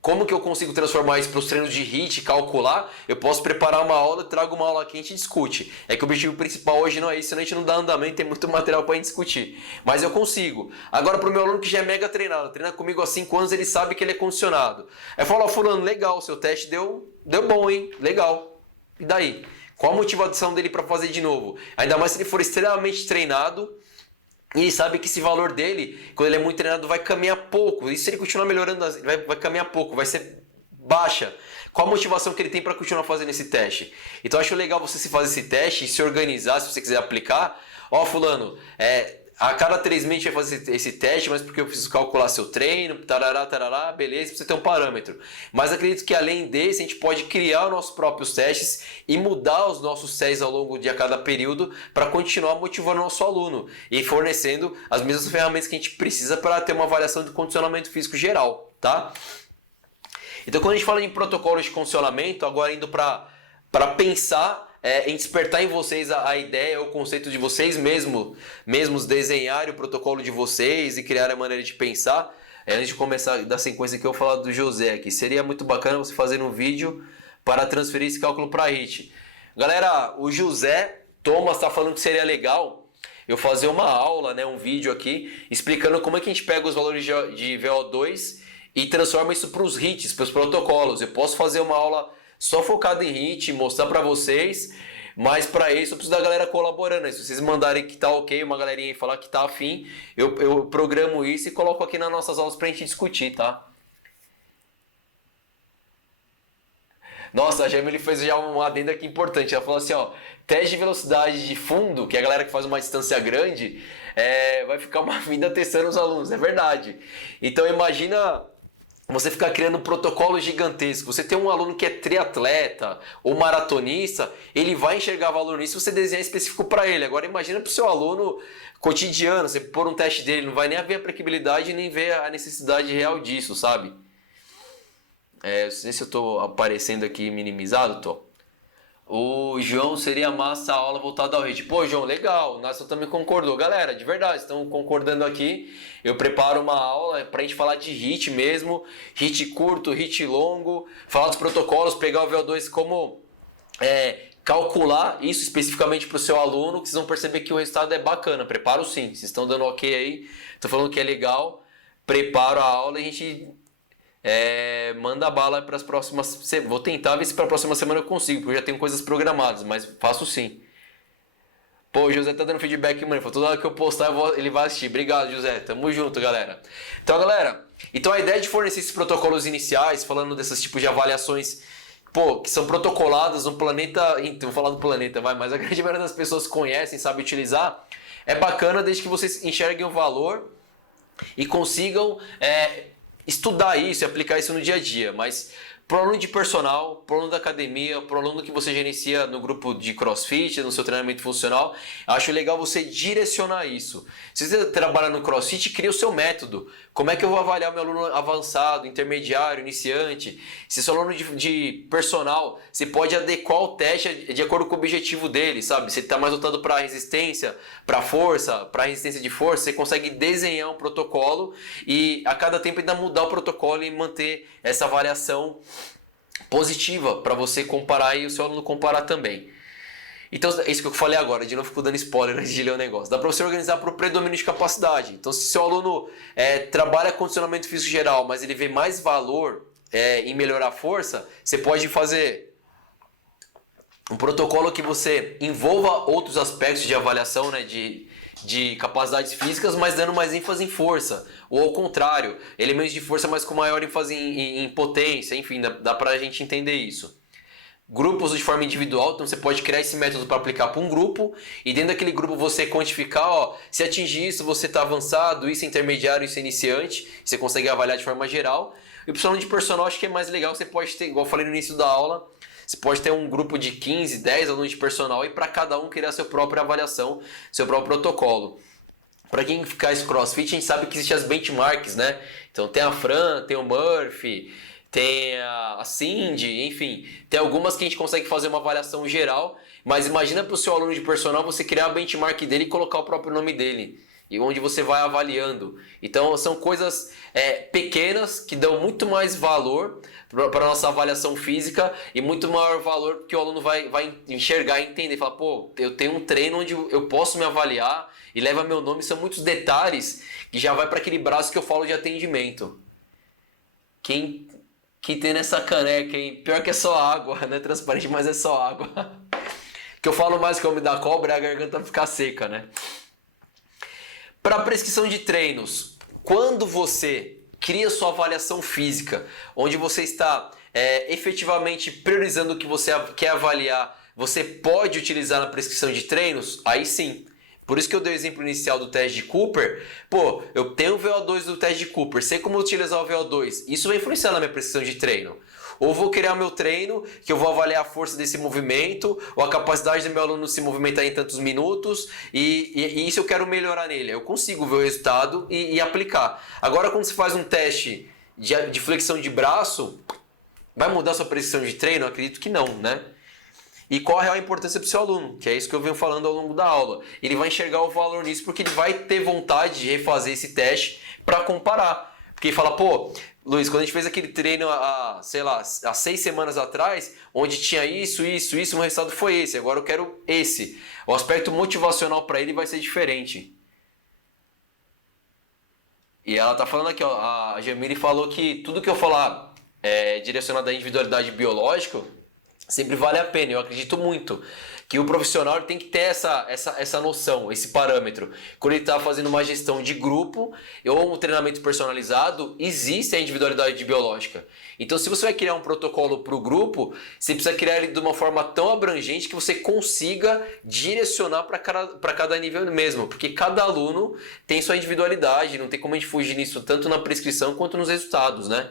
como que eu consigo transformar isso para os treinos de HIIT, calcular? Eu posso preparar uma aula, trago uma aula aqui e a gente discute. É que o objetivo principal hoje não é isso, senão a gente não dá andamento, tem muito material para a gente discutir. Mas eu consigo. Agora, para o meu aluno que já é mega treinado, treina comigo há 5 anos, ele sabe que ele é condicionado. Aí fala, fulano, legal, seu teste deu bom, hein? Legal. E daí? Qual a motivação dele para fazer de novo? Ainda mais se ele for extremamente treinado, e ele sabe que esse valor dele, quando ele é muito treinado, vai caminhar pouco. E se ele continuar melhorando, vai caminhar pouco, vai ser baixa. Qual a motivação que ele tem para continuar fazendo esse teste? Então eu acho legal você se fazer esse teste e se organizar, se você quiser aplicar. Ó, fulano, a cada 3 meses a gente vai fazer esse teste, mas porque eu preciso calcular seu treino, tarará, tarará, beleza, pra você ter um parâmetro. Mas acredito que além desse, a gente pode criar os nossos próprios testes e mudar os nossos testes ao longo de cada período para continuar motivando o nosso aluno e fornecendo as mesmas ferramentas que a gente precisa para ter uma avaliação de condicionamento físico geral, tá? Então quando a gente fala em protocolos de condicionamento, agora indo para pensar em despertar em vocês a ideia, o conceito de vocês mesmos desenharem o protocolo de vocês e criar a maneira de pensar. Antes de começar da sequência que eu vou falar do José aqui, seria muito bacana você fazer um vídeo para transferir esse cálculo para a HIIT. Galera, o José Thomas está falando que seria legal eu fazer uma aula, um vídeo aqui, explicando como é que a gente pega os valores de VO2 e transforma isso para os HIITs, para os protocolos. Eu posso fazer uma aula só focado em HIIT, mostrar para vocês, mas para isso eu preciso da galera colaborando. Se vocês mandarem que tá ok, uma galerinha aí falar que tá afim, eu programo isso e coloco aqui nas nossas aulas pra gente discutir, tá? Nossa, a Jamile fez já um adendo aqui importante. Ela falou assim, ó, teste de velocidade de fundo, que é a galera que faz uma distância grande, vai ficar uma vida testando os alunos, é verdade. Então imagina você ficar criando um protocolo gigantesco. Você tem um aluno que é triatleta ou maratonista, ele vai enxergar valor nisso se você desenhar específico para ele. Agora imagina para o seu aluno cotidiano, você pôr um teste dele, não vai nem haver aplicabilidade nem ver a necessidade real disso, sabe? Não sei se eu estou aparecendo aqui minimizado, tô. O João, seria massa a aula voltada ao HIIT. Pô, João, legal. O Nasson também concordou. Galera, de verdade, estão concordando aqui. Eu preparo uma aula pra gente falar de HIIT mesmo. HIIT curto, HIIT longo. Falar dos protocolos, pegar o VO2 como calcular isso especificamente para o seu aluno, que vocês vão perceber que o resultado é bacana. Preparo sim. Vocês estão dando ok aí. Estou falando que é legal. Preparo a aula e a gente... manda a bala para as próximas. Vou tentar ver se para a próxima semana eu consigo, porque eu já tenho coisas programadas, mas faço sim. Pô, o José tá dando feedback, mano. Toda hora que eu postar, ele vai assistir. Obrigado, José. Tamo junto, galera. Então, galera, a ideia de fornecer esses protocolos iniciais, falando desses tipos de avaliações, que são protocoladas no planeta. Vou falar do planeta, mas a grande maioria das pessoas conhecem, sabe utilizar. É bacana desde que vocês enxerguem o valor e consigam estudar isso e aplicar isso no dia a dia, mas pro aluno de personal, pro aluno da academia, pro aluno que você gerencia no grupo de CrossFit, no seu treinamento funcional, acho legal você direcionar isso. Se você trabalha no CrossFit, cria o seu método. Como é que eu vou avaliar meu aluno avançado, intermediário, iniciante? Se seu aluno de personal, você pode adequar o teste de acordo com o objetivo dele, sabe? Se ele está mais voltado para resistência, para força, para resistência de força, você consegue desenhar um protocolo e a cada tempo ainda mudar o protocolo e manter essa variação positiva para você comparar e o seu aluno comparar também. Então, é isso que eu falei agora, de novo fico dando spoiler antes de ler o negócio. Dá para você organizar para o predomínio de capacidade. Então, se seu aluno trabalha condicionamento físico geral, mas ele vê mais valor em melhorar a força, você pode fazer um protocolo que você envolva outros aspectos de avaliação, de capacidades físicas, mas dando mais ênfase em força. Ou ao contrário, elementos de força, mas com maior ênfase em potência. Enfim, dá pra gente entender isso. grupos de forma individual, então você pode criar esse método para aplicar para um grupo e dentro daquele grupo você quantificar, ó, se atingir isso você está avançado, isso é intermediário, isso é iniciante, você consegue avaliar de forma geral. E o plano de personal acho que é mais legal, você pode ter, igual eu falei no início da aula, você pode ter um grupo de 15, 10 alunos de personal e para cada um criar sua própria avaliação, seu próprio protocolo. Para quem faz CrossFit, a gente sabe que existem as benchmarks, né? Então tem a Fran, tem o Murphy, tem a Cindy, enfim, tem algumas que a gente consegue fazer uma avaliação geral, mas imagina para o seu aluno de personal você criar a benchmark dele e colocar o próprio nome dele, e onde você vai avaliando. Então são coisas pequenas que dão muito mais valor para a nossa avaliação física e muito maior valor que o aluno vai enxergar e entender. Falar, pô, eu tenho um treino onde eu posso me avaliar e leva meu nome, são muitos detalhes que já vai para aquele braço que eu falo de atendimento. Quem que tem nessa caneca, hein? Pior que é só água, não é transparente, mas é só água. Que eu falo mais que o homem da cobra é a garganta ficar seca, né? Para prescrição de treinos, quando você cria sua avaliação física, onde você está efetivamente priorizando o que você quer avaliar, você pode utilizar na prescrição de treinos? Aí sim. Por isso que eu dei o exemplo inicial do teste de Cooper. Pô, eu tenho o VO2 do teste de Cooper, sei como utilizar o VO2. Isso vai influenciar na minha prescrição de treino. Ou vou criar meu treino, que eu vou avaliar a força desse movimento, ou a capacidade do meu aluno se movimentar em tantos minutos, e isso eu quero melhorar nele. Eu consigo ver o resultado e aplicar. Agora, quando você faz um teste de flexão de braço, vai mudar sua prescrição de treino? Eu acredito que não, né? E qual a real importância para o seu aluno? Que é isso que eu venho falando ao longo da aula. Ele vai enxergar o valor nisso porque ele vai ter vontade de refazer esse teste para comparar. Porque ele fala, pô, Luiz, quando a gente fez aquele treino há 6 semanas atrás, onde tinha isso, o resultado foi esse, agora eu quero esse. O aspecto motivacional para ele vai ser diferente. E ela tá falando aqui, ó, a Jamile falou que tudo que eu falar direcionado à individualidade biológica, sempre vale a pena. Eu acredito muito que o profissional tem que ter essa noção, esse parâmetro. Quando ele está fazendo uma gestão de grupo ou um treinamento personalizado, existe a individualidade biológica. Então, se você vai criar um protocolo para o grupo, você precisa criar ele de uma forma tão abrangente que você consiga direcionar para cada nível mesmo. Porque cada aluno tem sua individualidade, não tem como a gente fugir nisso tanto na prescrição quanto nos resultados, né?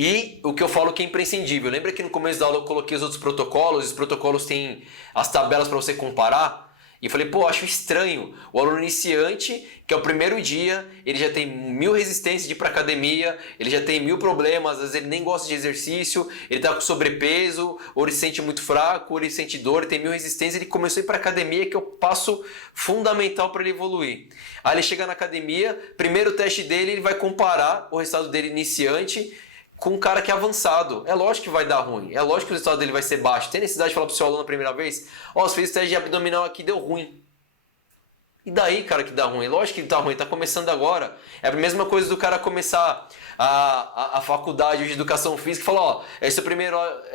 E o que eu falo que é imprescindível. Lembra que no começo da aula eu coloquei os outros protocolos? Os protocolos têm as tabelas para você comparar? E falei, pô, acho estranho. O aluno iniciante, que é o primeiro dia, ele já tem 1000 resistências de ir para academia, ele já tem 1000 problemas, às vezes ele nem gosta de exercício, ele está com sobrepeso, ou ele se sente muito fraco, ou ele sente dor, ele tem 1000 resistências, ele começou a ir para academia, que é o passo fundamental para ele evoluir. Aí ele chega na academia, primeiro teste dele, ele vai comparar o resultado dele iniciante com um cara que é avançado. É lógico que vai dar ruim. É lógico que o resultado dele vai ser baixo. Tem necessidade de falar pro seu aluno a primeira vez? Ó, você fez teste de abdominal aqui, deu ruim. E daí, cara, que dá ruim? Lógico que tá ruim, tá começando agora. É a mesma coisa do cara começar a faculdade de educação física e falar, ó, esse é o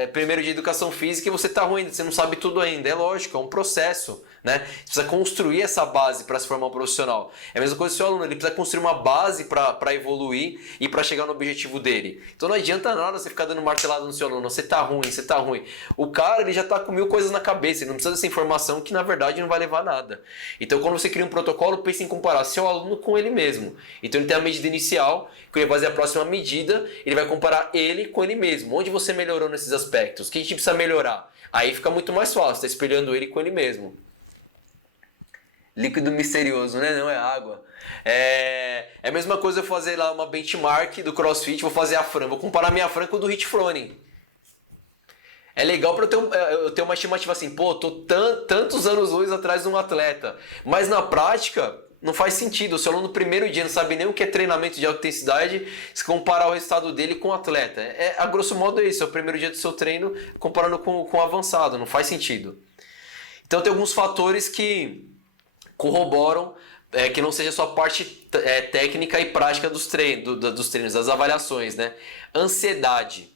primeiro de educação física e você tá ruim, você não sabe tudo ainda. É lógico, é um processo, né? Você precisa construir essa base para se formar um profissional. É a mesma coisa do seu aluno, ele precisa construir uma base para evoluir e para chegar no objetivo dele. Então não adianta nada você ficar dando martelada no seu aluno, você tá ruim, você tá ruim. O cara, ele já tá com 1000 coisas na cabeça, ele não precisa dessa informação que na verdade não vai levar a nada. Então quando você cria um protocolo, pense em comparar seu aluno com ele mesmo. Então ele tem a medida inicial, que ele vai fazer a próxima medida, ele vai comparar ele com ele mesmo. Onde você melhorou nesses aspectos? O que a gente precisa melhorar? Aí fica muito mais fácil, tá espelhando ele com ele mesmo. Líquido misterioso, né? Não é água. É a mesma coisa eu fazer lá uma benchmark do CrossFit, vou fazer a Fran, vou comparar minha Fran com o do Rich Froning. É legal para eu ter uma estimativa assim, pô, tô tantos anos-luz atrás de um atleta. Mas na prática, não faz sentido. O seu aluno no primeiro dia não sabe nem o que é treinamento de alta intensidade, se comparar o resultado dele com o atleta. A grosso modo é isso, é o primeiro dia do seu treino comparando com o avançado, não faz sentido. Então tem alguns fatores que corroboram que não seja só a parte técnica e prática dos treinos, das avaliações, né? Ansiedade.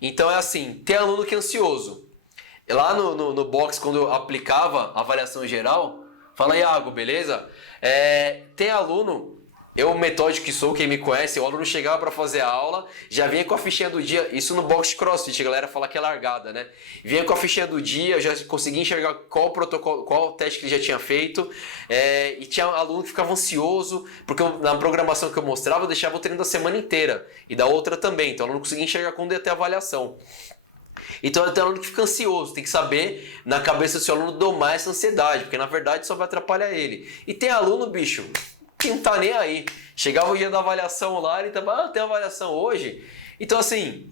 Então é assim, tem aluno que é ansioso. Lá no box, quando eu aplicava a avaliação geral, fala, Iago, beleza? Tem aluno Eu, metódico que sou, quem me conhece, o aluno chegava para fazer a aula, já vinha com a fichinha do dia, isso no box de CrossFit, a galera fala que é largada, né? Vinha com a fichinha do dia, já conseguia enxergar qual o protocolo, qual o teste que ele já tinha feito, e tinha aluno que ficava ansioso, porque na programação que eu mostrava, eu deixava o treino da semana inteira, e da outra também, então o aluno não conseguia enxergar quando ia ter avaliação. Então tem aluno que fica ansioso, tem que saber na cabeça do seu aluno domar essa ansiedade, porque na verdade só vai atrapalhar ele. E tem aluno, bicho, que não tá nem aí. Chegava o dia da avaliação lá, ele tava, tem avaliação hoje. Então assim,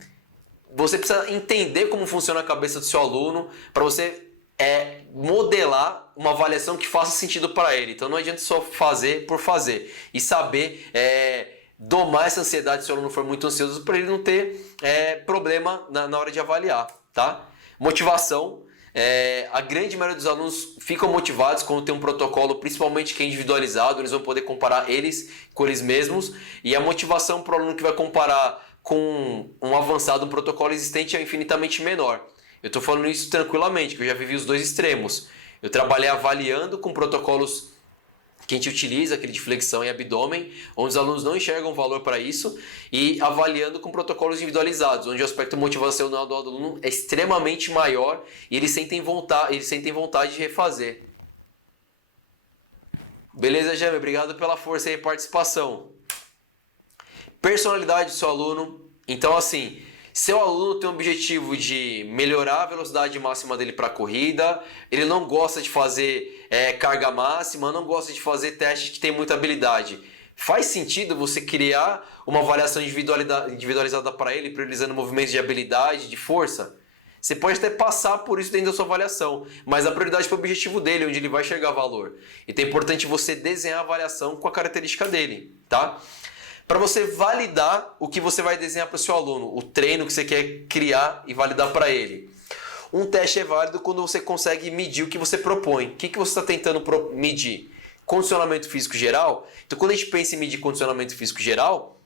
você precisa entender como funciona a cabeça do seu aluno para você modelar uma avaliação que faça sentido para ele. Então não adianta só fazer por fazer. E saber domar essa ansiedade se o aluno for muito ansioso para ele não ter problema na hora de avaliar, tá? Motivação. A grande maioria dos alunos ficam motivados quando tem um protocolo, principalmente que é individualizado, eles vão poder comparar eles com eles mesmos, e a motivação para o aluno que vai comparar com um avançado, um protocolo existente é infinitamente menor. Eu estou falando isso tranquilamente, que eu já vivi os dois extremos. Eu trabalhei avaliando com protocolos que a gente utiliza, aquele de flexão e abdômen, onde os alunos não enxergam valor para isso, e avaliando com protocolos individualizados, onde o aspecto motivacional do aluno é extremamente maior e eles sentem vontade de refazer. Beleza, Gêmeo? Obrigado pela força e participação. Personalidade do seu aluno. Então, assim, seu aluno tem o objetivo de melhorar a velocidade máxima dele para a corrida, ele não gosta de fazer carga máxima, não gosta de fazer testes que tem muita habilidade. Faz sentido você criar uma avaliação individualizada para ele, priorizando movimentos de habilidade, de força? Você pode até passar por isso dentro da sua avaliação, mas a prioridade para o objetivo dele, onde ele vai enxergar valor. Então é importante você desenhar a avaliação com a característica dele, tá? Para você validar o que você vai desenhar para o seu aluno, o treino que você quer criar e validar para ele. Um teste é válido quando você consegue medir o que você propõe. O que você está tentando medir? Condicionamento físico geral? Então, quando a gente pensa em medir condicionamento físico geral,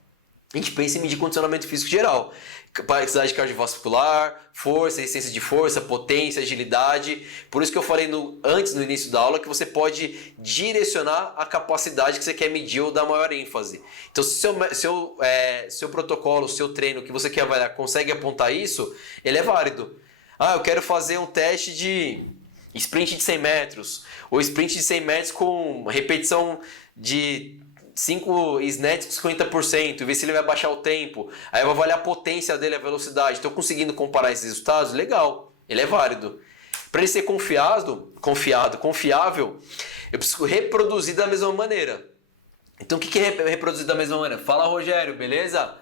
a gente pensa em medir condicionamento físico geral. Capacidade cardiovascular, força, resistência de força, potência, agilidade. Por isso que eu falei antes, no início da aula, que você pode direcionar a capacidade que você quer medir ou dar maior ênfase. Então, se seu protocolo, seu treino que você quer avaliar consegue apontar isso, ele é válido. Eu quero fazer um teste de sprint de 100 metros, ou sprint de 100 metros com repetição de 5 snatches com 50%, ver se ele vai baixar o tempo. Aí eu vou avaliar a potência dele, a velocidade. Estou conseguindo comparar esses resultados? Legal, ele é válido. Para ele ser confiável, eu preciso reproduzir da mesma maneira. Então o que é reproduzir da mesma maneira? Fala, Rogério, beleza?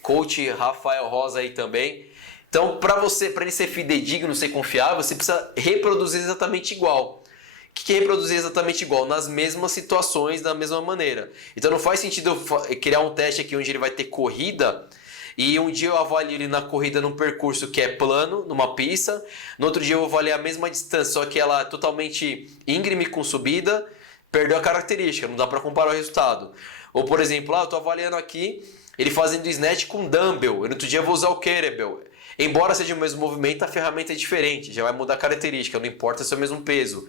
Coach Rafael Rosa aí também. Então, para ele ser fidedigno, ser confiável, você precisa reproduzir exatamente igual. O que é reproduzir exatamente igual? Nas mesmas situações, da mesma maneira. Então, não faz sentido eu criar um teste aqui onde ele vai ter corrida e um dia eu avalio ele na corrida num percurso que é plano, numa pista. No outro dia eu vou avaliar a mesma distância, só que ela é totalmente íngreme com subida, perdeu a característica, não dá para comparar o resultado. Ou, por exemplo, eu estou avaliando aqui ele fazendo snatch com dumbbell, e no outro dia eu vou usar o kettlebell. Embora seja o mesmo movimento, a ferramenta é diferente, já vai mudar a característica, não importa se é o mesmo peso.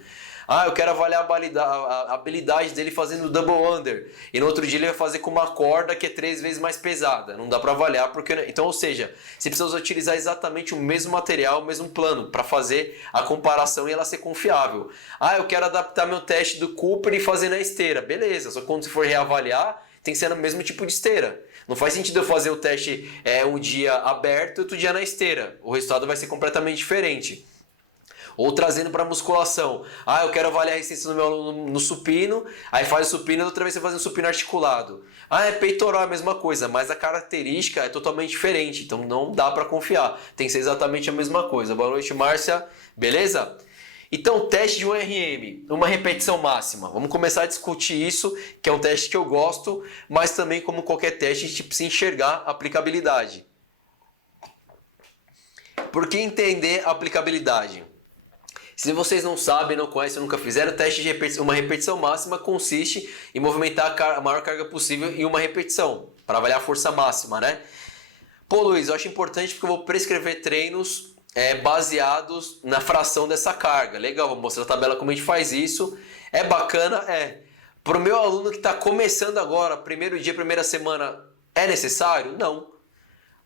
Eu quero avaliar a habilidade dele fazendo double under. E no outro dia ele vai fazer com uma corda que é 3 vezes mais pesada. Não dá para avaliar porque... Então, ou seja, você precisa utilizar exatamente o mesmo material, o mesmo plano para fazer a comparação e ela ser confiável. Eu quero adaptar meu teste do Cooper e fazer na esteira. Beleza, só que quando você for reavaliar, tem que ser no mesmo tipo de esteira. Não faz sentido eu fazer o teste um dia aberto e outro dia na esteira. O resultado vai ser completamente diferente. Ou trazendo para musculação. Eu quero avaliar a resistência do meu aluno no supino, aí faz o supino e outra vez você faz um supino articulado. É peitoral, a mesma coisa, mas a característica é totalmente diferente, então não dá para confiar. Tem que ser exatamente a mesma coisa. Boa noite, Márcia. Beleza? Então, teste de um RM, uma repetição máxima. Vamos começar a discutir isso, que é um teste que eu gosto, mas também, como qualquer teste, a gente precisa enxergar a aplicabilidade. Por que entender a aplicabilidade? Se vocês não sabem, não conhecem, nunca fizeram, o teste de uma repetição máxima consiste em movimentar a maior carga possível em uma repetição, para avaliar a força máxima, né? Pô, Luiz, eu acho importante porque eu vou prescrever treinos baseados na fração dessa carga. Legal, vou mostrar a tabela como a gente faz isso. É bacana? Para o meu aluno que está começando agora, primeiro dia, primeira semana, é necessário? Não.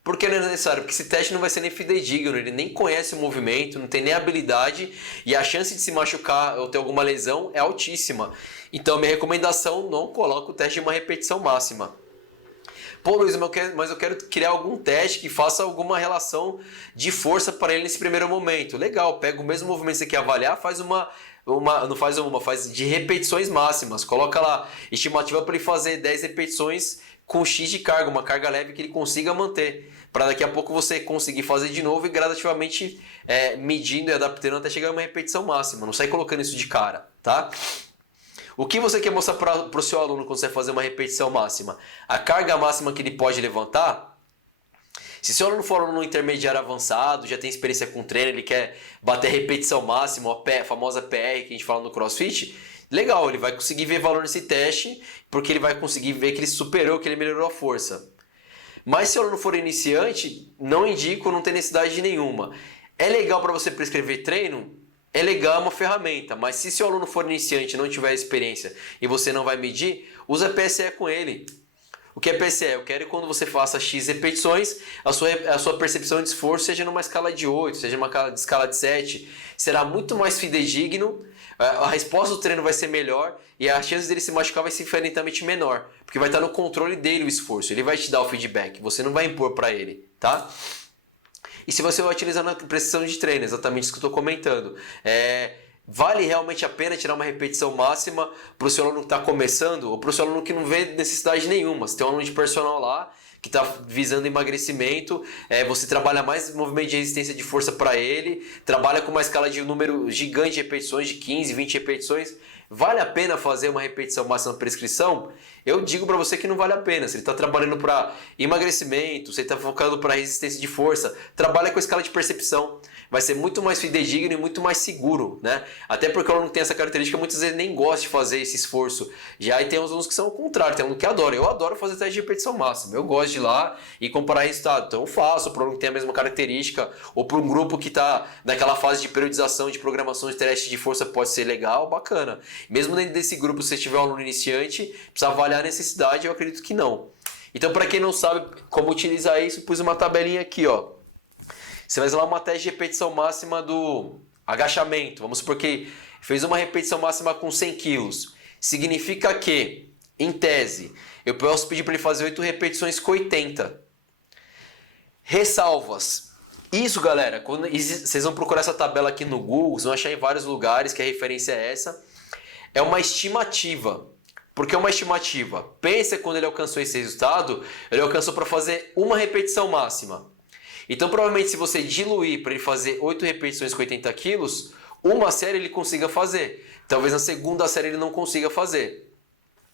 Por que não é necessário? Porque esse teste não vai ser nem fidedigno, ele nem conhece o movimento, não tem nem habilidade e a chance de se machucar ou ter alguma lesão é altíssima. Então, minha recomendação, não coloque o teste de uma repetição máxima. Pô, Luiz, mas eu quero criar algum teste que faça alguma relação de força para ele nesse primeiro momento. Legal, pega o mesmo movimento que você quer avaliar, faz faz de repetições máximas. Coloca lá, estimativa para ele fazer 10 repetições com X de carga, uma carga leve que ele consiga manter. Para daqui a pouco você conseguir fazer de novo e gradativamente medindo e adaptando até chegar a uma repetição máxima. Não sai colocando isso de cara, tá? O que você quer mostrar para o seu aluno quando você fazer uma repetição máxima? A carga máxima que ele pode levantar? Se seu aluno for um intermediário avançado, já tem experiência com treino, ele quer bater a repetição máxima, a famosa PR que a gente fala no CrossFit, legal, ele vai conseguir ver valor nesse teste, porque ele vai conseguir ver que ele superou, que ele melhorou a força. Mas se o aluno for iniciante, não indico, não tem necessidade nenhuma. É legal para você prescrever treino? É legal, é uma ferramenta, mas se seu aluno for iniciante e não tiver experiência e você não vai medir, usa PSE com ele. O que é PSE? Eu quero que quando você faça X repetições, a sua percepção de esforço seja numa escala de 8, seja numa escala de 7. Será muito mais fidedigno, a resposta do treino vai ser melhor e a chance dele se machucar vai ser infinitamente menor. Porque vai estar no controle dele o esforço, ele vai te dar o feedback, você não vai impor para ele, tá? E se você vai utilizar na precisão de treino, exatamente isso que eu estou comentando. Vale realmente a pena tirar uma repetição máxima para o seu aluno que está começando ou para o seu aluno que não vê necessidade nenhuma? Se tem um aluno de personal lá que está visando emagrecimento, você trabalha mais movimento de resistência de força para ele, trabalha com uma escala de número gigante de repetições, de 15, 20 repetições. Vale a pena fazer uma repetição máxima na prescrição? Eu digo para você que não vale a pena. Se ele está trabalhando para emagrecimento, se ele está focando para resistência de força, trabalha com a escala de percepção. Vai ser muito mais fidedigno e muito mais seguro, né? Até porque o aluno tem essa característica, muitas vezes nem gosta de fazer esse esforço. Já aí tem uns alunos que são o contrário, tem aluno que adora. Eu adoro fazer teste de repetição máxima. Eu gosto de ir lá e comparar resultado. Então eu faço para o aluno que tem a mesma característica, ou para um grupo que está naquela fase de periodização, de programação de teste de força, pode ser legal, bacana. Mesmo dentro desse grupo, se você tiver um aluno iniciante, precisa avaliar a necessidade, eu acredito que não. Então, para quem não sabe como utilizar isso, pus uma tabelinha aqui, ó. Você vai usar uma teste de repetição máxima do agachamento. Vamos supor que fez uma repetição máxima com 100 quilos. Significa que, em tese, eu posso pedir para ele fazer 8 repetições com 80. Ressalvas. Isso, galera, quando vocês vão procurar essa tabela aqui no Google, vocês vão achar em vários lugares que a referência é essa. É uma estimativa. Por que uma estimativa? Pensa quando ele alcançou esse resultado, ele alcançou para fazer uma repetição máxima. Então, provavelmente, se você diluir para ele fazer 8 repetições com 80 quilos, uma série ele consiga fazer. Talvez na segunda série ele não consiga fazer.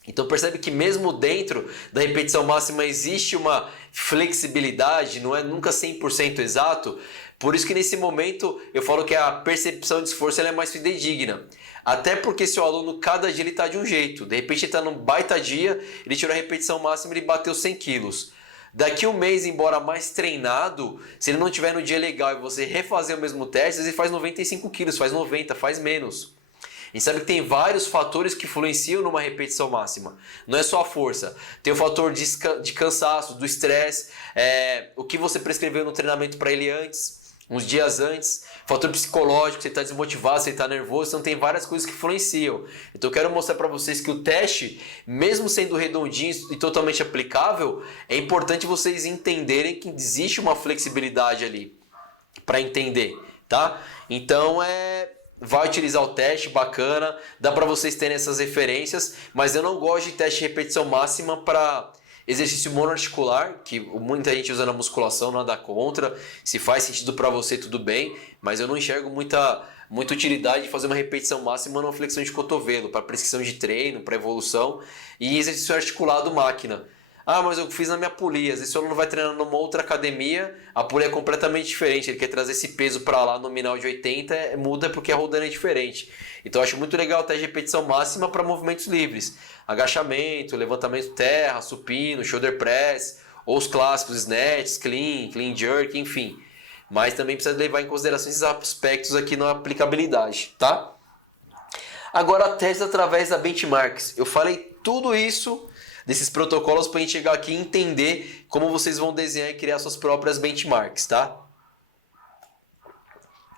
Então, percebe que mesmo dentro da repetição máxima existe uma flexibilidade, não é nunca 100% exato. Por isso que nesse momento eu falo que a percepção de esforço ela é mais fidedigna. Até porque seu aluno, cada dia ele está de um jeito. De repente ele está num baita dia, ele tirou a repetição máxima e ele bateu 100 quilos. Daqui um mês, embora mais treinado, se ele não tiver no dia legal e você refazer o mesmo teste, ele faz 95 quilos, faz 90, faz menos. A gente sabe que tem vários fatores que influenciam numa repetição máxima. Não é só a força. Tem o fator de cansaço, do estresse, o que você prescreveu no treinamento para ele antes, uns dias antes, fator psicológico, você está desmotivado, você está nervoso, então tem várias coisas que influenciam. Então eu quero mostrar para vocês que o teste, mesmo sendo redondinho e totalmente aplicável, é importante vocês entenderem que existe uma flexibilidade ali para entender, tá? Então vai utilizar o teste, bacana, dá para vocês terem essas referências, mas eu não gosto de teste de repetição máxima para exercício monoarticular, que muita gente usa na musculação, nada contra. Se faz sentido para você, tudo bem, mas eu não enxergo muita utilidade de fazer uma repetição máxima numa flexão de cotovelo, para prescrição de treino, para evolução e exercício articulado máquina. Ah, mas eu fiz na minha polia. Às vezes o aluno vai treinando numa outra academia, a polia é completamente diferente, ele quer trazer esse peso para lá, nominal de 80, muda porque a rodana é diferente. Então eu acho muito legal o teste de repetição máxima para movimentos livres. Agachamento, levantamento terra, supino, shoulder press, ou os clássicos snatch, clean jerk, enfim. Mas também precisa levar em consideração esses aspectos aqui na aplicabilidade, tá? Agora, teste através da benchmarks. Eu falei tudo isso desses protocolos para a gente chegar aqui e entender como vocês vão desenhar e criar suas próprias benchmarks, tá?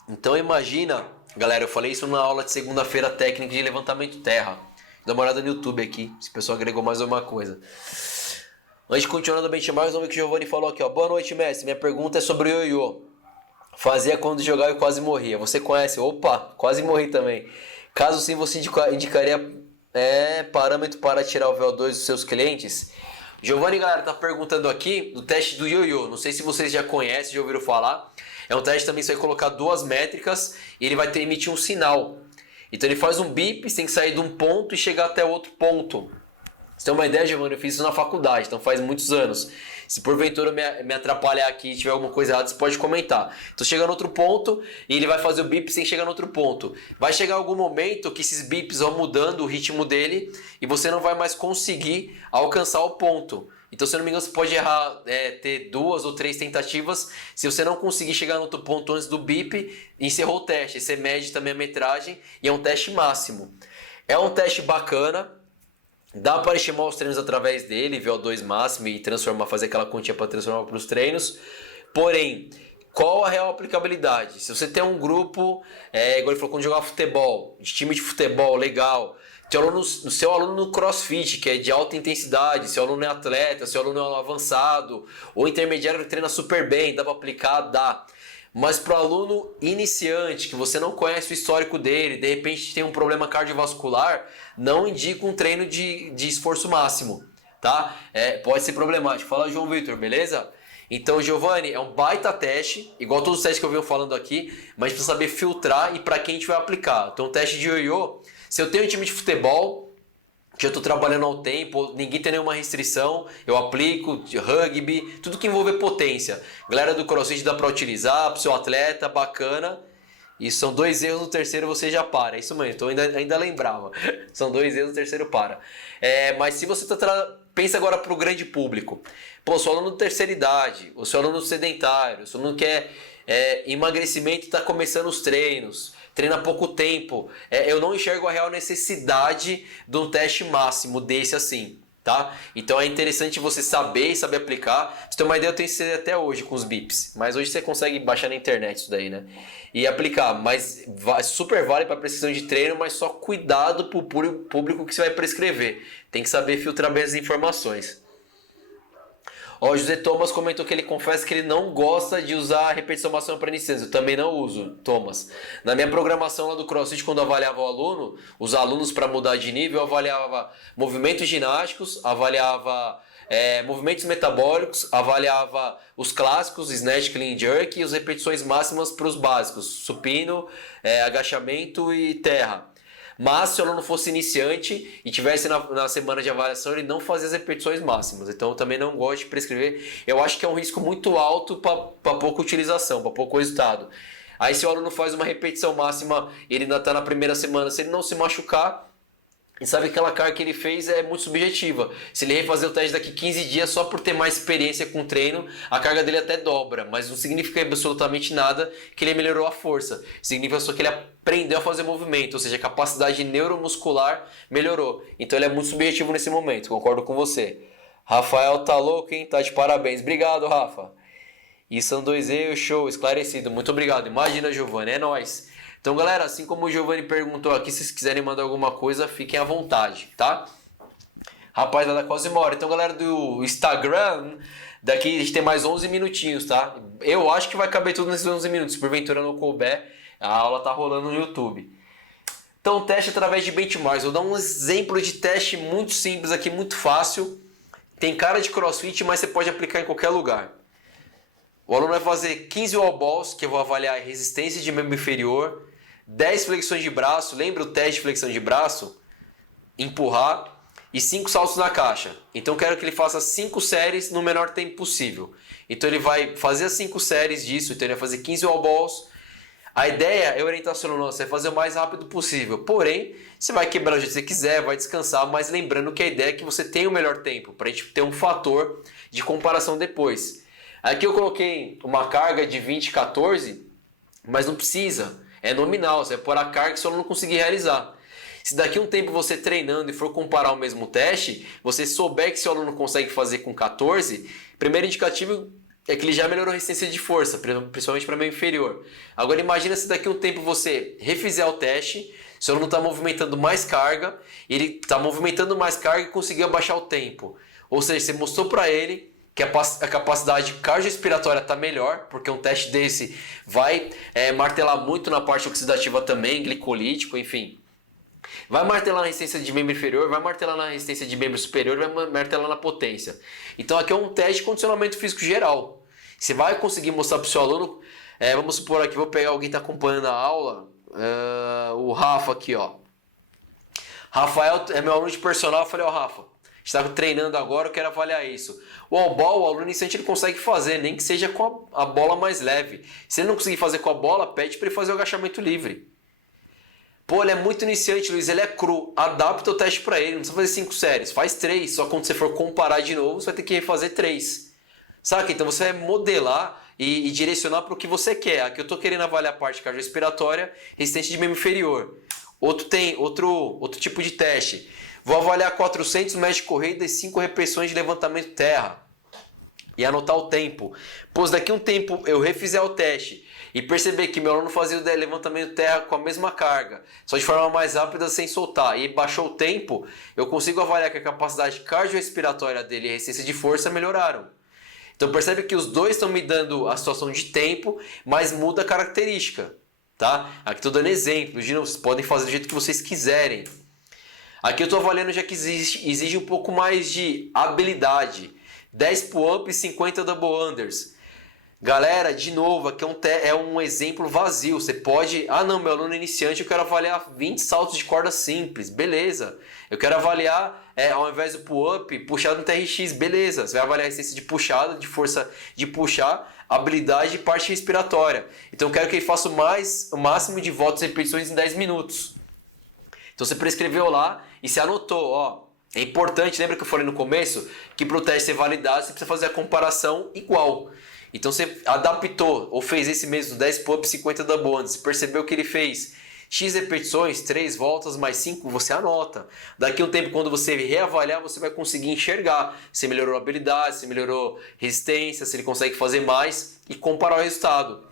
Então imagina, galera, eu falei isso na aula de segunda-feira técnica de levantamento terra. Dá uma olhada no YouTube aqui, se o pessoal agregou mais alguma coisa. Antes de continuar no benchmark, vamos ver o que o Giovanni falou aqui, ó. Boa noite, mestre. Minha pergunta é sobre o ioiô. Fazia quando jogava e quase morria. Você conhece? Opa, quase morri também. Caso sim, você indicaria parâmetro para tirar o VO2 dos seus clientes? Giovanni, galera, tá perguntando aqui do teste do ioiô. Não sei se vocês já conhecem, já ouviram falar. É um teste também, você vai colocar duas métricas e ele vai emitir um sinal. Então ele faz um bip, você tem que sair de um ponto e chegar até outro ponto. Você tem uma ideia, Giovanni? Eu fiz isso na faculdade, então faz muitos anos. Se porventura me atrapalhar aqui e tiver alguma coisa errada, você pode comentar. Então chega no outro ponto e ele vai fazer o bip sem chegar no outro ponto. Vai chegar algum momento que esses bips vão mudando o ritmo dele e você não vai mais conseguir alcançar o ponto. Então, se eu não me engano, você pode errar, ter 2 ou 3 tentativas. Se você não conseguir chegar no outro ponto antes do bip, encerrou o teste. Você mede também a metragem e é um teste máximo. É um teste bacana. Dá para estimar os treinos através dele, VO2 máximo e fazer aquela continha para transformar para os treinos. Porém, qual a real aplicabilidade? Se você tem um grupo, igual ele falou, quando jogar futebol, de time de futebol, legal. Seu aluno no CrossFit, que é de alta intensidade, seu aluno é atleta, seu aluno é avançado, ou intermediário que treina super bem, dá para aplicar, dá. Mas para o aluno iniciante, que você não conhece o histórico dele, de repente tem um problema cardiovascular, não indica um treino de esforço máximo, tá? Pode ser problemático. Fala, João Vitor, beleza? Então, Giovanni, é um baita teste, igual todos os testes que eu venho falando aqui, mas precisa saber filtrar e para quem a gente vai aplicar. Então, o teste de ioiô, se eu tenho um time de futebol, que eu estou trabalhando ao tempo, ninguém tem nenhuma restrição, eu aplico rugby, tudo que envolver potência. Galera do CrossFit dá para utilizar, para o seu atleta, bacana. E são 2 erros no terceiro, você já para. É isso mesmo, então ainda lembrava. São 2 erros no terceiro, para. Mas se você pensa agora para o grande público. Pô, seu aluno de terceira idade, o seu aluno sedentário, o seu aluno quer emagrecimento e está começando os treinos, treina há pouco tempo. Eu não enxergo a real necessidade de um teste máximo desse assim, tá? Então é interessante você saber e saber aplicar. Pra você ter uma ideia, eu tenho esse até hoje com os bips, mas hoje você consegue baixar na internet isso daí, né? E aplicar, mas super vale para precisão de treino, mas só cuidado para o público que você vai prescrever. Tem que saber filtrar bem as informações. O José Thomas comentou que ele confessa que ele não gosta de usar a repetição máxima para iniciantes. Eu também não uso, Thomas. Na minha programação lá do CrossFit, quando eu avaliava o aluno, os alunos para mudar de nível, eu avaliava movimentos ginásticos, avaliava movimentos metabólicos, avaliava os clássicos, snatch, clean, jerk e as repetições máximas para os básicos, supino, agachamento e terra. Mas se o aluno fosse iniciante e tivesse na semana de avaliação, ele não fazia as repetições máximas. Então eu também não gosto de prescrever. Eu acho que é um risco muito alto para pouca utilização, para pouco resultado. Aí se o aluno faz uma repetição máxima, ele ainda está na primeira semana, se ele não se machucar, e sabe que aquela carga que ele fez é muito subjetiva. Se ele refazer o teste daqui 15 dias, só por ter mais experiência com o treino, a carga dele até dobra. Mas não significa absolutamente nada que ele melhorou a força. Significa só que ele aprendeu a fazer movimento, ou seja, a capacidade neuromuscular melhorou. Então ele é muito subjetivo nesse momento, concordo com você. Rafael tá louco, hein? Tá de parabéns. Obrigado, Rafa. E são 2 erros, show, esclarecido. Muito obrigado. Imagina, Giovanni, é nóis. Então, galera, assim como o Giovanni perguntou aqui, se vocês quiserem mandar alguma coisa, fiquem à vontade, tá? Rapaz, vai dar quase 1 hora. Então, galera do Instagram, daqui a gente tem mais 11 minutinhos, tá? Eu acho que vai caber tudo nesses 11 minutos. Se porventura não couber, a aula tá rolando no YouTube. Então, teste através de benchmarks. Vou dar um exemplo de teste muito simples aqui, muito fácil. Tem cara de CrossFit, mas você pode aplicar em qualquer lugar. O aluno vai fazer 15 wall balls, que eu vou avaliar a resistência de membro inferior, 10 flexões de braço, lembra o teste de flexão de braço? Empurrar e 5 saltos na caixa. Então eu quero que ele faça 5 séries no menor tempo possível. Então ele vai fazer as 5 séries disso, então ele vai fazer 15 wall balls. A ideia é orientacional, você vai fazer o mais rápido possível. Porém, você vai quebrar o jeito que você quiser, vai descansar, mas lembrando que a ideia é que você tenha o melhor tempo, para a gente ter um fator de comparação depois. Aqui eu coloquei uma carga de 20,14, mas não precisa. É nominal, você vai pôr a carga que o aluno não conseguir realizar. Se daqui a um tempo você treinando e for comparar o mesmo teste, você souber que seu aluno consegue fazer com 14, primeiro indicativo é que ele já melhorou a resistência de força, principalmente para membro inferior. Agora imagina se daqui a um tempo você refizer o teste, seu aluno está movimentando mais carga, ele está movimentando mais carga e conseguiu abaixar o tempo. Ou seja, você mostrou para ele que a capacidade cardiorrespiratória está melhor, porque um teste desse vai martelar muito na parte oxidativa também, glicolítico, enfim. Vai martelar na resistência de membro inferior, vai martelar na resistência de membro superior, vai martelar na potência. Então aqui é um teste de condicionamento físico geral. Você vai conseguir mostrar para o seu aluno, vamos supor aqui, vou pegar alguém que está acompanhando a aula, o Rafa aqui, ó. Rafael é meu aluno de personal, eu falei, ó Rafa, está treinando agora, eu quero avaliar isso. O all-ball, o aluno iniciante, ele consegue fazer, nem que seja com a bola mais leve. Se ele não conseguir fazer com a bola, pede para ele fazer o agachamento livre. Pô, ele é muito iniciante, Luiz, ele é cru. Adapta o teste para ele, não precisa fazer 5 séries, faz 3. Só quando você for comparar de novo, você vai ter que refazer 3. Saca? Então você vai modelar e direcionar para o que você quer. Aqui eu estou querendo avaliar a parte cardiorrespiratória, resistência de membro inferior. Outro tipo de teste. Vou avaliar 400 metros de corrida e 5 repetições de levantamento terra. E anotar o tempo. Pô, se daqui a um tempo eu refizer o teste e perceber que meu aluno fazia o levantamento terra com a mesma carga, só de forma mais rápida sem soltar, e baixou o tempo, eu consigo avaliar que a capacidade cardiorrespiratória dele e a resistência de força melhoraram. Então percebe que os dois estão me dando a situação de tempo, mas muda a característica. Tá? Aqui estou dando exemplos, vocês podem fazer do jeito que vocês quiserem. Aqui eu estou avaliando já que exige um pouco mais de habilidade. 10 pull-up e 50 double unders. Galera, de novo, aqui é um exemplo vazio. Você pode... Ah não, meu aluno iniciante, eu quero avaliar 20 saltos de corda simples. Beleza. Eu quero avaliar, ao invés do pull-up, puxado no TRX. Beleza. Você vai avaliar a resistência de puxada, de força de puxar, habilidade e parte respiratória. Então eu quero que ele faça o máximo de voltas e repetições em 10 minutos. Então você prescreveu lá e você anotou, ó. É importante, lembra que eu falei no começo, que para o teste ser validado você precisa fazer a comparação igual. Então você adaptou ou fez esse mesmo 10 pull-ups, 50 double unders, você percebeu que ele fez X repetições, 3 voltas mais 5, você anota. Daqui a um tempo, quando você reavaliar, você vai conseguir enxergar se melhorou a habilidade, se melhorou resistência, se ele consegue fazer mais e comparar o resultado.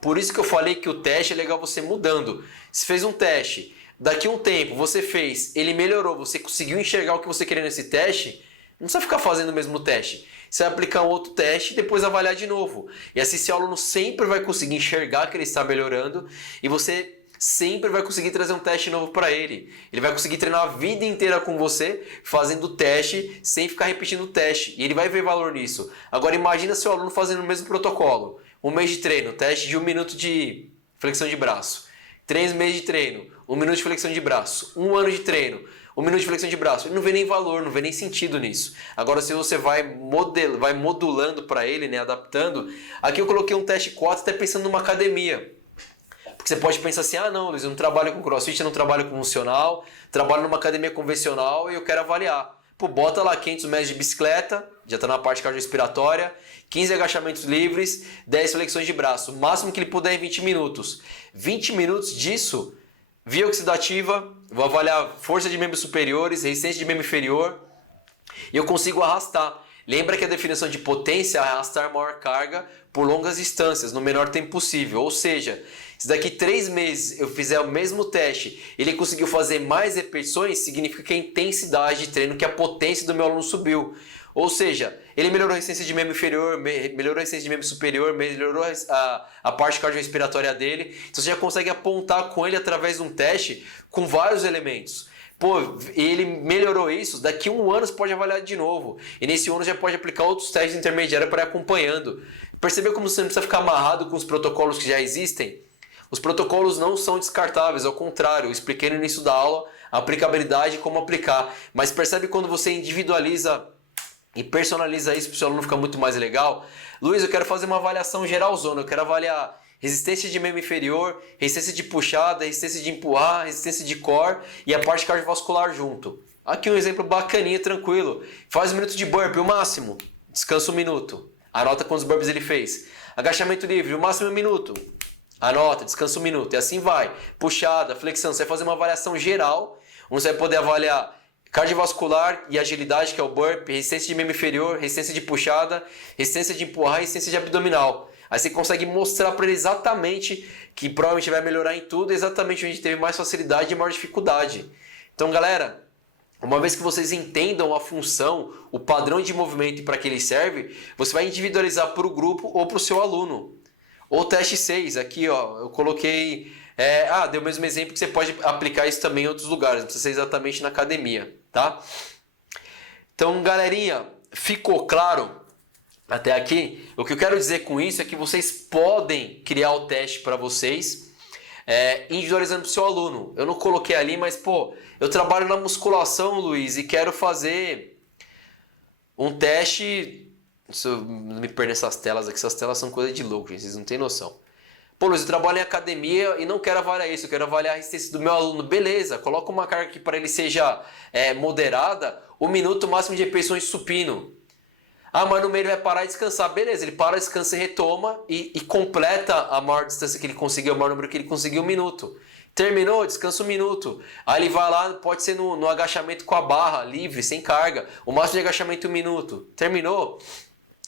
Por isso que eu falei que o teste é legal você mudando. Se fez um teste, daqui a um tempo você fez, ele melhorou, você conseguiu enxergar o que você queria nesse teste, não precisa ficar fazendo o mesmo teste. Você vai aplicar um outro teste e depois avaliar de novo. E assim seu aluno sempre vai conseguir enxergar que ele está melhorando e você sempre vai conseguir trazer um teste novo para ele. Ele vai conseguir treinar a vida inteira com você, fazendo o teste, sem ficar repetindo o teste. E ele vai ver valor nisso. Agora imagina seu aluno fazendo o mesmo protocolo. 1 mês de treino, teste de 1 minuto de flexão de braço. 3 meses de treino, 1 minuto de flexão de braço. 1 ano de treino, 1 minuto de flexão de braço. Ele não vê nem valor, não vê nem sentido nisso. Agora se você vai modulando para ele, né, adaptando. Aqui eu coloquei um teste 4 até pensando numa academia. Porque você pode pensar assim, ah não, Luiz, eu não trabalho com crossfit, eu não trabalho com funcional, trabalho numa academia convencional e eu quero avaliar. Pô, bota lá 500 metros de bicicleta, já está na parte cardiorrespiratória, 15 agachamentos livres, 10 flexões de braço, o máximo que ele puder em 20 minutos. 20 minutos disso, via oxidativa, vou avaliar força de membros superiores, resistência de membro inferior, e eu consigo arrastar. Lembra que a definição de potência é arrastar maior carga por longas distâncias, no menor tempo possível. Ou seja, se daqui 3 meses eu fizer o mesmo teste, ele conseguiu fazer mais repetições, significa que a intensidade de treino, que a potência do meu aluno subiu. Ou seja, ele melhorou a resistência de membro inferior, melhorou a resistência de membro superior, melhorou a parte cardiorrespiratória dele. Então você já consegue apontar com ele através de um teste com vários elementos. Pô, ele melhorou isso, daqui a 1 ano você pode avaliar de novo. E nesse ano já pode aplicar outros testes intermediários para ir acompanhando. Percebeu como você não precisa ficar amarrado com os protocolos que já existem? Os protocolos não são descartáveis, ao contrário, eu expliquei no início da aula a aplicabilidade e como aplicar. Mas percebe quando você individualiza e personaliza isso para o seu aluno ficar muito mais legal? Luiz, eu quero fazer uma avaliação geralzona, eu quero avaliar resistência de membro inferior, resistência de puxada, resistência de empurrar, resistência de core e a parte cardiovascular junto. Aqui um exemplo bacaninha, tranquilo. Faz 1 minuto de burpee, o máximo. Descansa 1 minuto. Anota quantos burpees ele fez. Agachamento livre, o máximo 1 minuto. Anota, descansa 1 minuto. E assim vai. Puxada, flexão. Você vai fazer uma avaliação geral onde você vai poder avaliar cardiovascular e agilidade, que é o burpee, resistência de membro inferior, resistência de puxada, resistência de empurrar e resistência de abdominal. Aí você consegue mostrar para ele exatamente que provavelmente vai melhorar em tudo, exatamente onde teve mais facilidade e maior dificuldade. Então, galera, uma vez que vocês entendam a função, o padrão de movimento e para que ele serve, você vai individualizar para o grupo ou para o seu aluno. O teste 6, aqui ó, eu coloquei... deu o mesmo exemplo que você pode aplicar isso também em outros lugares, não precisa ser exatamente na academia, tá? Então, galerinha, ficou claro até aqui? O que eu quero dizer com isso é que vocês podem criar o teste para vocês, individualizando para o seu aluno. Eu não coloquei ali, mas pô, eu trabalho na musculação, Luiz, e quero fazer um teste... Se eu não me perder nessas telas aqui, essas telas são coisa de louco, gente, vocês não têm noção. Pô, Luiz, eu trabalho em academia e não quero avaliar isso, eu quero avaliar a resistência do meu aluno. Beleza, coloca uma carga que para ele seja moderada, o minuto máximo de repetições de supino. Mas no meio ele vai parar e descansar. Beleza, ele para, descansa e retoma e completa a maior distância que ele conseguiu, o maior número que ele conseguiu, 1 minuto. Terminou, descansa 1 minuto. Aí ele vai lá, pode ser no agachamento com a barra, livre, sem carga. O máximo de agachamento 1 minuto. Terminou?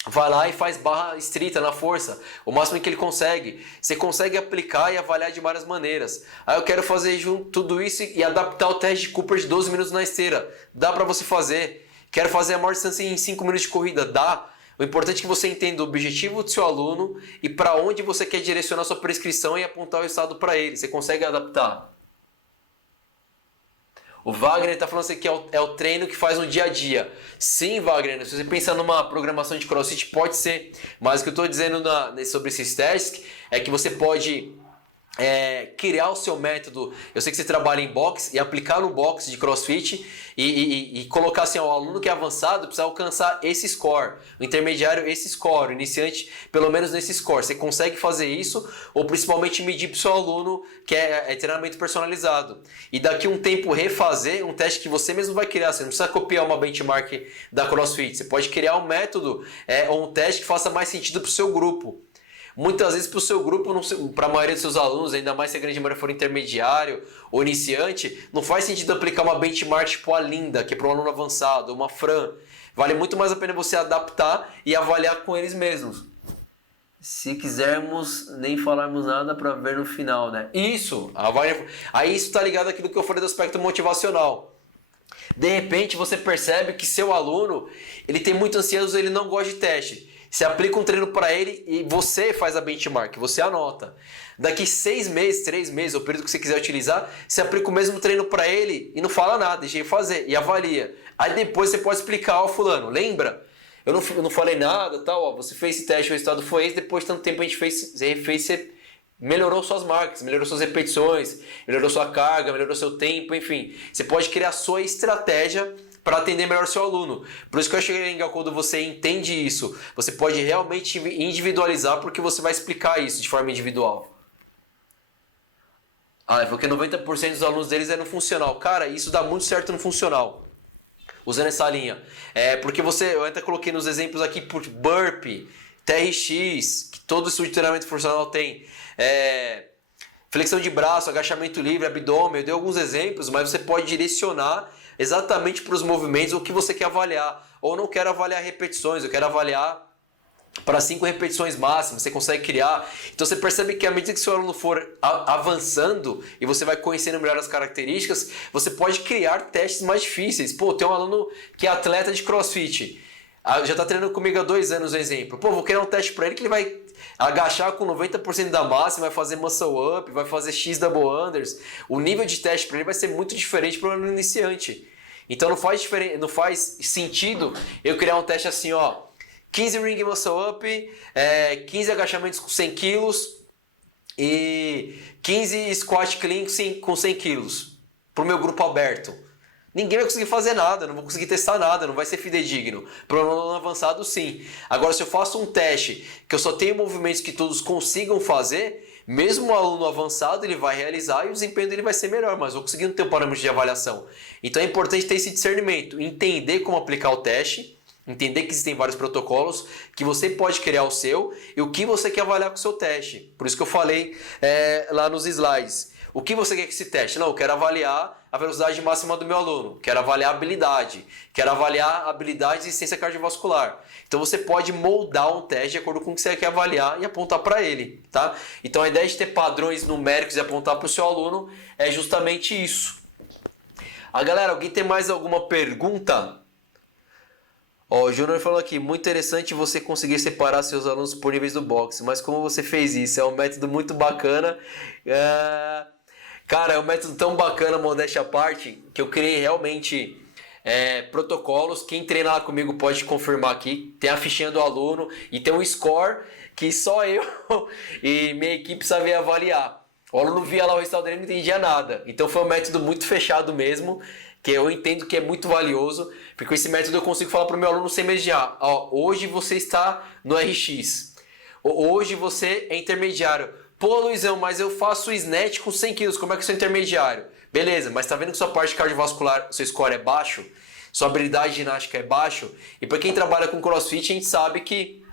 Vai lá e faz barra estrita na força, o máximo que ele consegue. Você consegue aplicar e avaliar de várias maneiras. Aí eu quero fazer junto tudo isso e adaptar o teste de Cooper de 12 minutos na esteira. Dá para você fazer. Quero fazer a maior distância em 5 minutos de corrida. Dá. O importante é que você entenda o objetivo do seu aluno e para onde você quer direcionar sua prescrição e apontar o resultado para ele. Você consegue adaptar. O Wagner está falando assim que é o treino que faz no dia a dia. Sim, Wagner, se você pensar numa programação de CrossFit, pode ser. Mas o que eu estou dizendo sobre esses testes é que você pode criar o seu método. Eu sei que você trabalha em boxe e aplicar no boxe de CrossFit e colocar assim, o aluno que é avançado precisa alcançar esse score, o intermediário esse score, o iniciante pelo menos nesse score. Você consegue fazer isso ou principalmente medir para o seu aluno que é treinamento personalizado. E daqui a um tempo refazer um teste que você mesmo vai criar. Você não precisa copiar uma benchmark da CrossFit. Você pode criar um método ou um teste que faça mais sentido para o seu grupo. Muitas vezes para o seu grupo, para a maioria dos seus alunos, ainda mais se a grande maioria for intermediário ou iniciante, não faz sentido aplicar uma benchmark tipo a Linda, que é para um aluno avançado, ou uma Fran. Vale muito mais a pena você adaptar e avaliar com eles mesmos. Se quisermos nem falarmos nada para ver no final, né? Isso! Aí isso está ligado àquilo que eu falei do aspecto motivacional. De repente você percebe que seu aluno ele tem muito ansioso, ele não gosta de teste. Você aplica um treino para ele e você faz a benchmark, você anota. Daqui 6 meses, 3 meses, o período que você quiser utilizar, você aplica o mesmo treino para ele e não fala nada, deixa ele fazer e avalia. Aí depois você pode explicar, fulano, lembra? Eu não falei nada, tal, você fez esse teste, o resultado foi esse, depois de tanto tempo a gente fez, você melhorou suas marcas, melhorou suas repetições, melhorou sua carga, melhorou seu tempo, enfim. Você pode criar a sua estratégia para atender melhor o seu aluno. Por isso que eu achei legal quando você entende isso. Você pode realmente individualizar porque você vai explicar isso de forma individual. Porque 90% dos alunos deles é no funcional. Cara, isso dá muito certo no funcional. Usando essa linha. Porque eu até coloquei nos exemplos aqui por burpee, TRX, que todo estudo de treinamento funcional tem. Flexão de braço, agachamento livre, abdômen. Eu dei alguns exemplos, mas você pode direcionar exatamente para os movimentos o que você quer avaliar. Ou não quero avaliar repetições, eu quero avaliar para 5 repetições máximas, você consegue criar. Então você percebe que à medida que seu aluno for avançando e você vai conhecendo melhor as características, você pode criar testes mais difíceis. Pô, tem um aluno que é atleta de CrossFit, já está treinando comigo há 2 anos, um exemplo. Pô, vou criar um teste para ele que ele vai agachar com 90% da massa, vai fazer muscle up, vai fazer X double unders. O nível de teste para ele vai ser muito diferente para um aluno iniciante. Então não faz sentido eu criar um teste assim, 15 ring muscle up, 15 agachamentos com 100 kg e 15 squat clean com 100 kg para o meu grupo aberto. Ninguém vai conseguir fazer nada, não vou conseguir testar nada, não vai ser fidedigno. Para um aluno avançado, sim. Agora, se eu faço um teste que eu só tenho movimentos que todos consigam fazer, mesmo o aluno avançado ele vai realizar e o desempenho dele vai ser melhor, mas vou conseguir ter um parâmetro de avaliação. Então é importante ter esse discernimento, entender como aplicar o teste, entender que existem vários protocolos, que você pode criar o seu e o que você quer avaliar com o seu teste. Por isso que eu falei lá nos slides. O que você quer que se teste? Não, eu quero avaliar a velocidade máxima do meu aluno, quero avaliar a habilidade, quero avaliar a habilidade e resistência cardiovascular. Então você pode moldar um teste de acordo com o que você quer avaliar e apontar para ele, tá? Então a ideia de ter padrões numéricos e apontar para o seu aluno é justamente isso. Galera, alguém tem mais alguma pergunta? O Júnior falou aqui, muito interessante você conseguir separar seus alunos por níveis do boxe, mas como você fez isso? É um método muito bacana. Cara, é um método tão bacana, modéstia à parte, que eu criei realmente protocolos. Quem treina lá comigo pode confirmar aqui. Tem a fichinha do aluno e tem um score que só eu e minha equipe sabia avaliar. O aluno via lá o resultado dele e não entendia nada. Então foi um método muito fechado mesmo, que eu entendo que é muito valioso, porque com esse método eu consigo falar para o meu aluno sem mediar. Hoje você está no RX. Hoje você é intermediário. Pô, Luizão, mas eu faço snatch com 100 quilos, como é que eu sou intermediário? Beleza, mas tá vendo que sua parte cardiovascular, seu score é baixo? Sua habilidade ginástica é baixo? E para quem trabalha com crossfit, a gente sabe que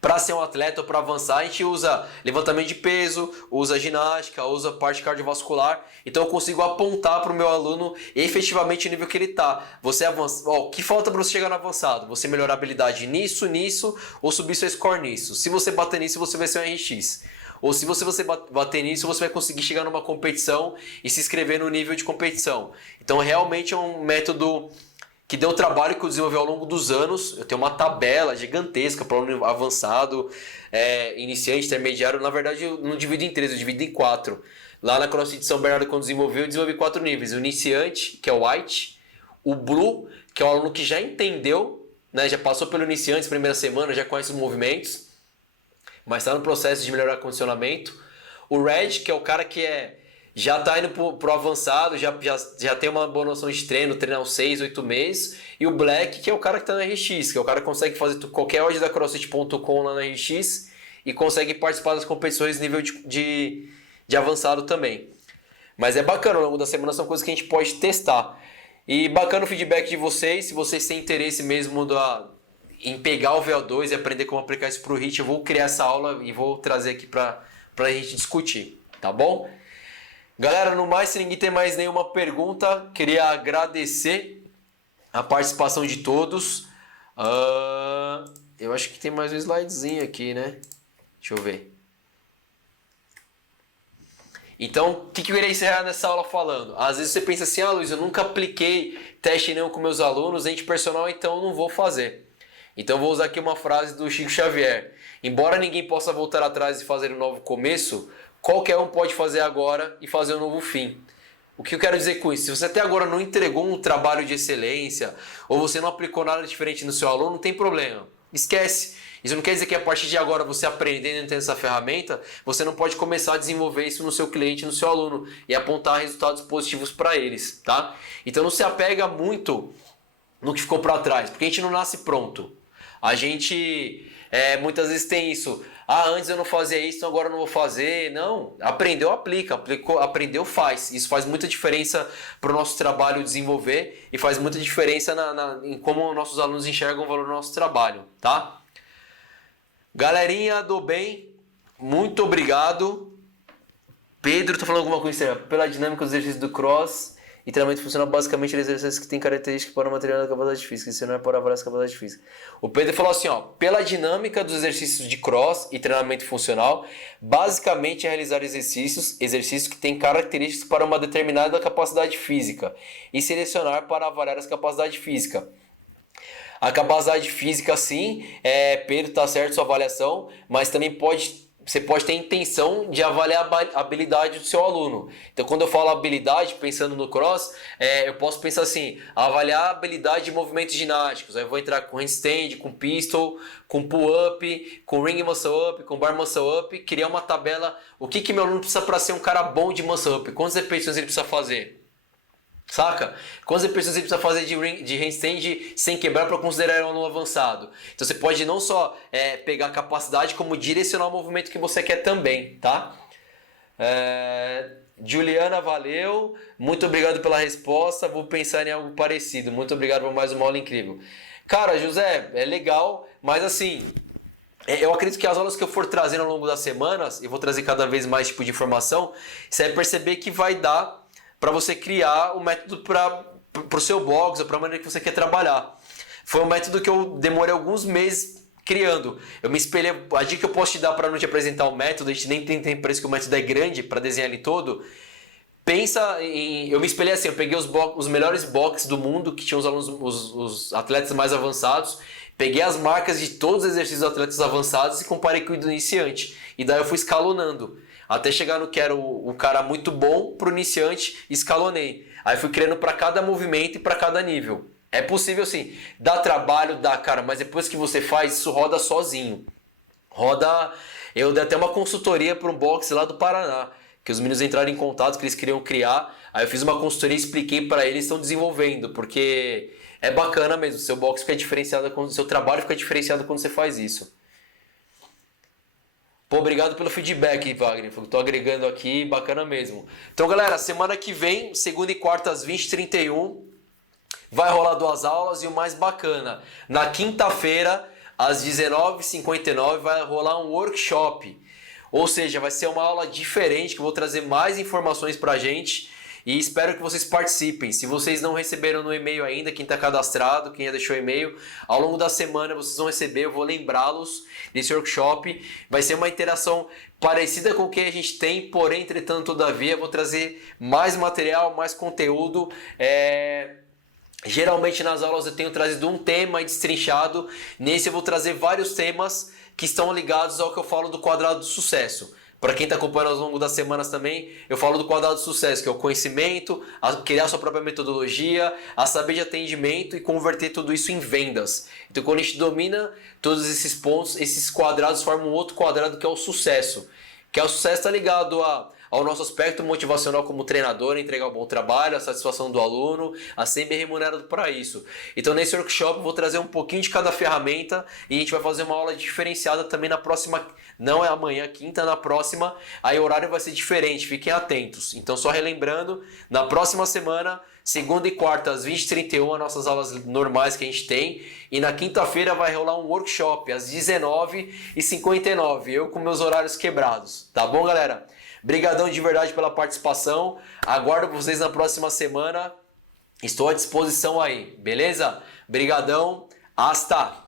para ser um atleta ou para avançar, a gente usa levantamento de peso, usa ginástica, usa parte cardiovascular. Então eu consigo apontar para o meu aluno efetivamente o nível que ele está. Você avança. O que falta para você chegar no avançado? Você melhorar a habilidade nisso, ou subir seu score nisso. Se você bater nisso, você vai ser um RX. Ou se você bater nisso, você vai conseguir chegar numa competição e se inscrever no nível de competição. Então realmente é um método que deu trabalho que eu desenvolvi ao longo dos anos. Eu tenho uma tabela gigantesca para aluno avançado, iniciante, intermediário. Na verdade, eu não divido em 3, eu divido em 4. Lá na CrossFit São Bernardo, quando eu desenvolvi 4 níveis. O iniciante, que é o White. O Blue, que é o aluno que já entendeu, né, já passou pelo iniciante, primeira semana, já conhece os movimentos, mas está no processo de melhorar o condicionamento. O Red, que é o cara que já está indo pro avançado, já tem uma boa noção de treino, uns 6, 8 meses. E o Black, que é o cara que está no RX, que é o cara que consegue fazer qualquer odd da CrossFit.com lá no RX e consegue participar das competições nível de avançado também. Mas é bacana, ao longo da semana são coisas que a gente pode testar. E bacana o feedback de vocês, se vocês têm interesse mesmo em pegar o VO2 e aprender como aplicar isso para o HIIT, eu vou criar essa aula e vou trazer aqui para a gente discutir, tá bom? Galera, no mais, se ninguém tem mais nenhuma pergunta, queria agradecer a participação de todos. Eu acho que tem mais um slidezinho aqui, né? Deixa eu ver. Então, o que eu queria encerrar nessa aula falando? Às vezes você pensa assim, Luiz, eu nunca apliquei teste nenhum com meus alunos, ente personal, então eu não vou fazer. Então eu vou usar aqui uma frase do Chico Xavier. Embora ninguém possa voltar atrás e fazer um novo começo, qualquer um pode fazer agora e fazer um novo fim. O que eu quero dizer com isso? Se você até agora não entregou um trabalho de excelência ou você não aplicou nada diferente no seu aluno, não tem problema. Esquece. Isso não quer dizer que a partir de agora você aprendendo e tendo essa ferramenta, você não pode começar a desenvolver isso no seu cliente, no seu aluno e apontar resultados positivos para eles, tá? Então não se apega muito no que ficou para trás, porque a gente não nasce pronto. A gente muitas vezes tem isso. Antes eu não fazia isso, então agora eu não vou fazer. Não, aprendeu, aplica. Aprendeu, faz. Isso faz muita diferença para o nosso trabalho desenvolver e faz muita diferença em como nossos alunos enxergam o valor do nosso trabalho, tá? Galerinha do bem, muito obrigado. Pedro, tô falando alguma coisa pela dinâmica dos exercícios do cross e treinamento funcional basicamente exercícios que têm características para o material da capacidade física, isso não é para avaliar a capacidade física. O Pedro falou assim, pela dinâmica dos exercícios de cross e treinamento funcional, basicamente é realizar exercícios que têm características para uma determinada capacidade física e selecionar para avaliar essa capacidade física. A capacidade física, sim, Pedro, tá certo sua avaliação, mas também você pode ter a intenção de avaliar a habilidade do seu aluno. Então, quando eu falo habilidade, pensando no cross, eu posso pensar assim, avaliar a habilidade de movimentos ginásticos. Aí eu vou entrar com handstand, com pistol, com pull-up, com ring muscle up, com bar muscle up, criar uma tabela. O que meu aluno precisa para ser um cara bom de muscle up? Quantas repetições ele precisa fazer? Saca? Quantas repetições você precisa fazer de handstand sem quebrar para considerar um aluno avançado? Então você pode não só pegar a capacidade, como direcionar o movimento que você quer também, tá? Juliana, valeu. Muito obrigado pela resposta. Vou pensar em algo parecido. Muito obrigado por mais uma aula incrível. Cara, José, é legal, mas assim, Eu acredito que as aulas que eu for trazendo ao longo das semanas, eu vou trazer cada vez mais tipo de informação, você vai perceber que vai dar para você criar um método para o seu box ou para a maneira que você quer trabalhar. Foi um método que eu demorei alguns meses criando. Eu me espelhei, a dica que eu posso te dar para não te apresentar o método, a gente nem tem tempo para isso que o método é grande para desenhar ele todo. Pensa em. Eu me espelhei assim, eu peguei os melhores boxes do mundo, que tinham os alunos, os atletas mais avançados, peguei as marcas de todos os exercícios dos atletas avançados e comparei com o do iniciante. E daí eu fui escalonando. Até chegar no que era o cara muito bom pro iniciante, escalonei. Aí fui criando para cada movimento e para cada nível. É possível sim, dá trabalho, dá cara, mas depois que você faz, isso roda sozinho. Roda. Eu dei até uma consultoria para um boxe lá do Paraná, que os meninos entraram em contato, que eles queriam criar. Aí eu fiz uma consultoria e expliquei para eles, estão desenvolvendo, porque é bacana mesmo, seu boxe fica diferenciado, seu trabalho fica diferenciado quando você faz isso. Pô, obrigado pelo feedback, Wagner. Tô agregando aqui, bacana mesmo. Então, galera, semana que vem, segunda e quarta às 20h31, vai rolar 2 aulas e o mais bacana, na quinta-feira, às 19h59, vai rolar um workshop. Ou seja, vai ser uma aula diferente, que eu vou trazer mais informações pra gente e espero que vocês participem. Se vocês não receberam no e-mail ainda, quem está cadastrado, quem já deixou e-mail, ao longo da semana vocês vão receber, eu vou lembrá-los desse workshop. Vai ser uma interação parecida com o que a gente tem, porém, entretanto, todavia, eu vou trazer mais material, mais conteúdo. Geralmente nas aulas eu tenho trazido um tema destrinchado, nesse eu vou trazer vários temas que estão ligados ao que eu falo do quadrado do sucesso. Para quem está acompanhando ao longo das semanas também, eu falo do quadrado do sucesso, que é o conhecimento, criar sua própria metodologia, a saber de atendimento e converter tudo isso em vendas. Então quando a gente domina todos esses pontos, esses quadrados formam um outro quadrado que é o sucesso. Que é o sucesso está ligado ao nosso aspecto motivacional como treinador, entregar um bom trabalho, a satisfação do aluno, a ser bem remunerado para isso. Então nesse workshop eu vou trazer um pouquinho de cada ferramenta e a gente vai fazer uma aula diferenciada também na próxima, não é amanhã, quinta, na próxima, aí o horário vai ser diferente, fiquem atentos. Então só relembrando, na próxima semana, segunda e quarta às 20h31, as nossas aulas normais que a gente tem, e na quinta-feira vai rolar um workshop às 19h59, eu com meus horários quebrados, tá bom, galera? Brigadão de verdade pela participação. Aguardo vocês na próxima semana. Estou à disposição aí, beleza? Brigadão. Hasta!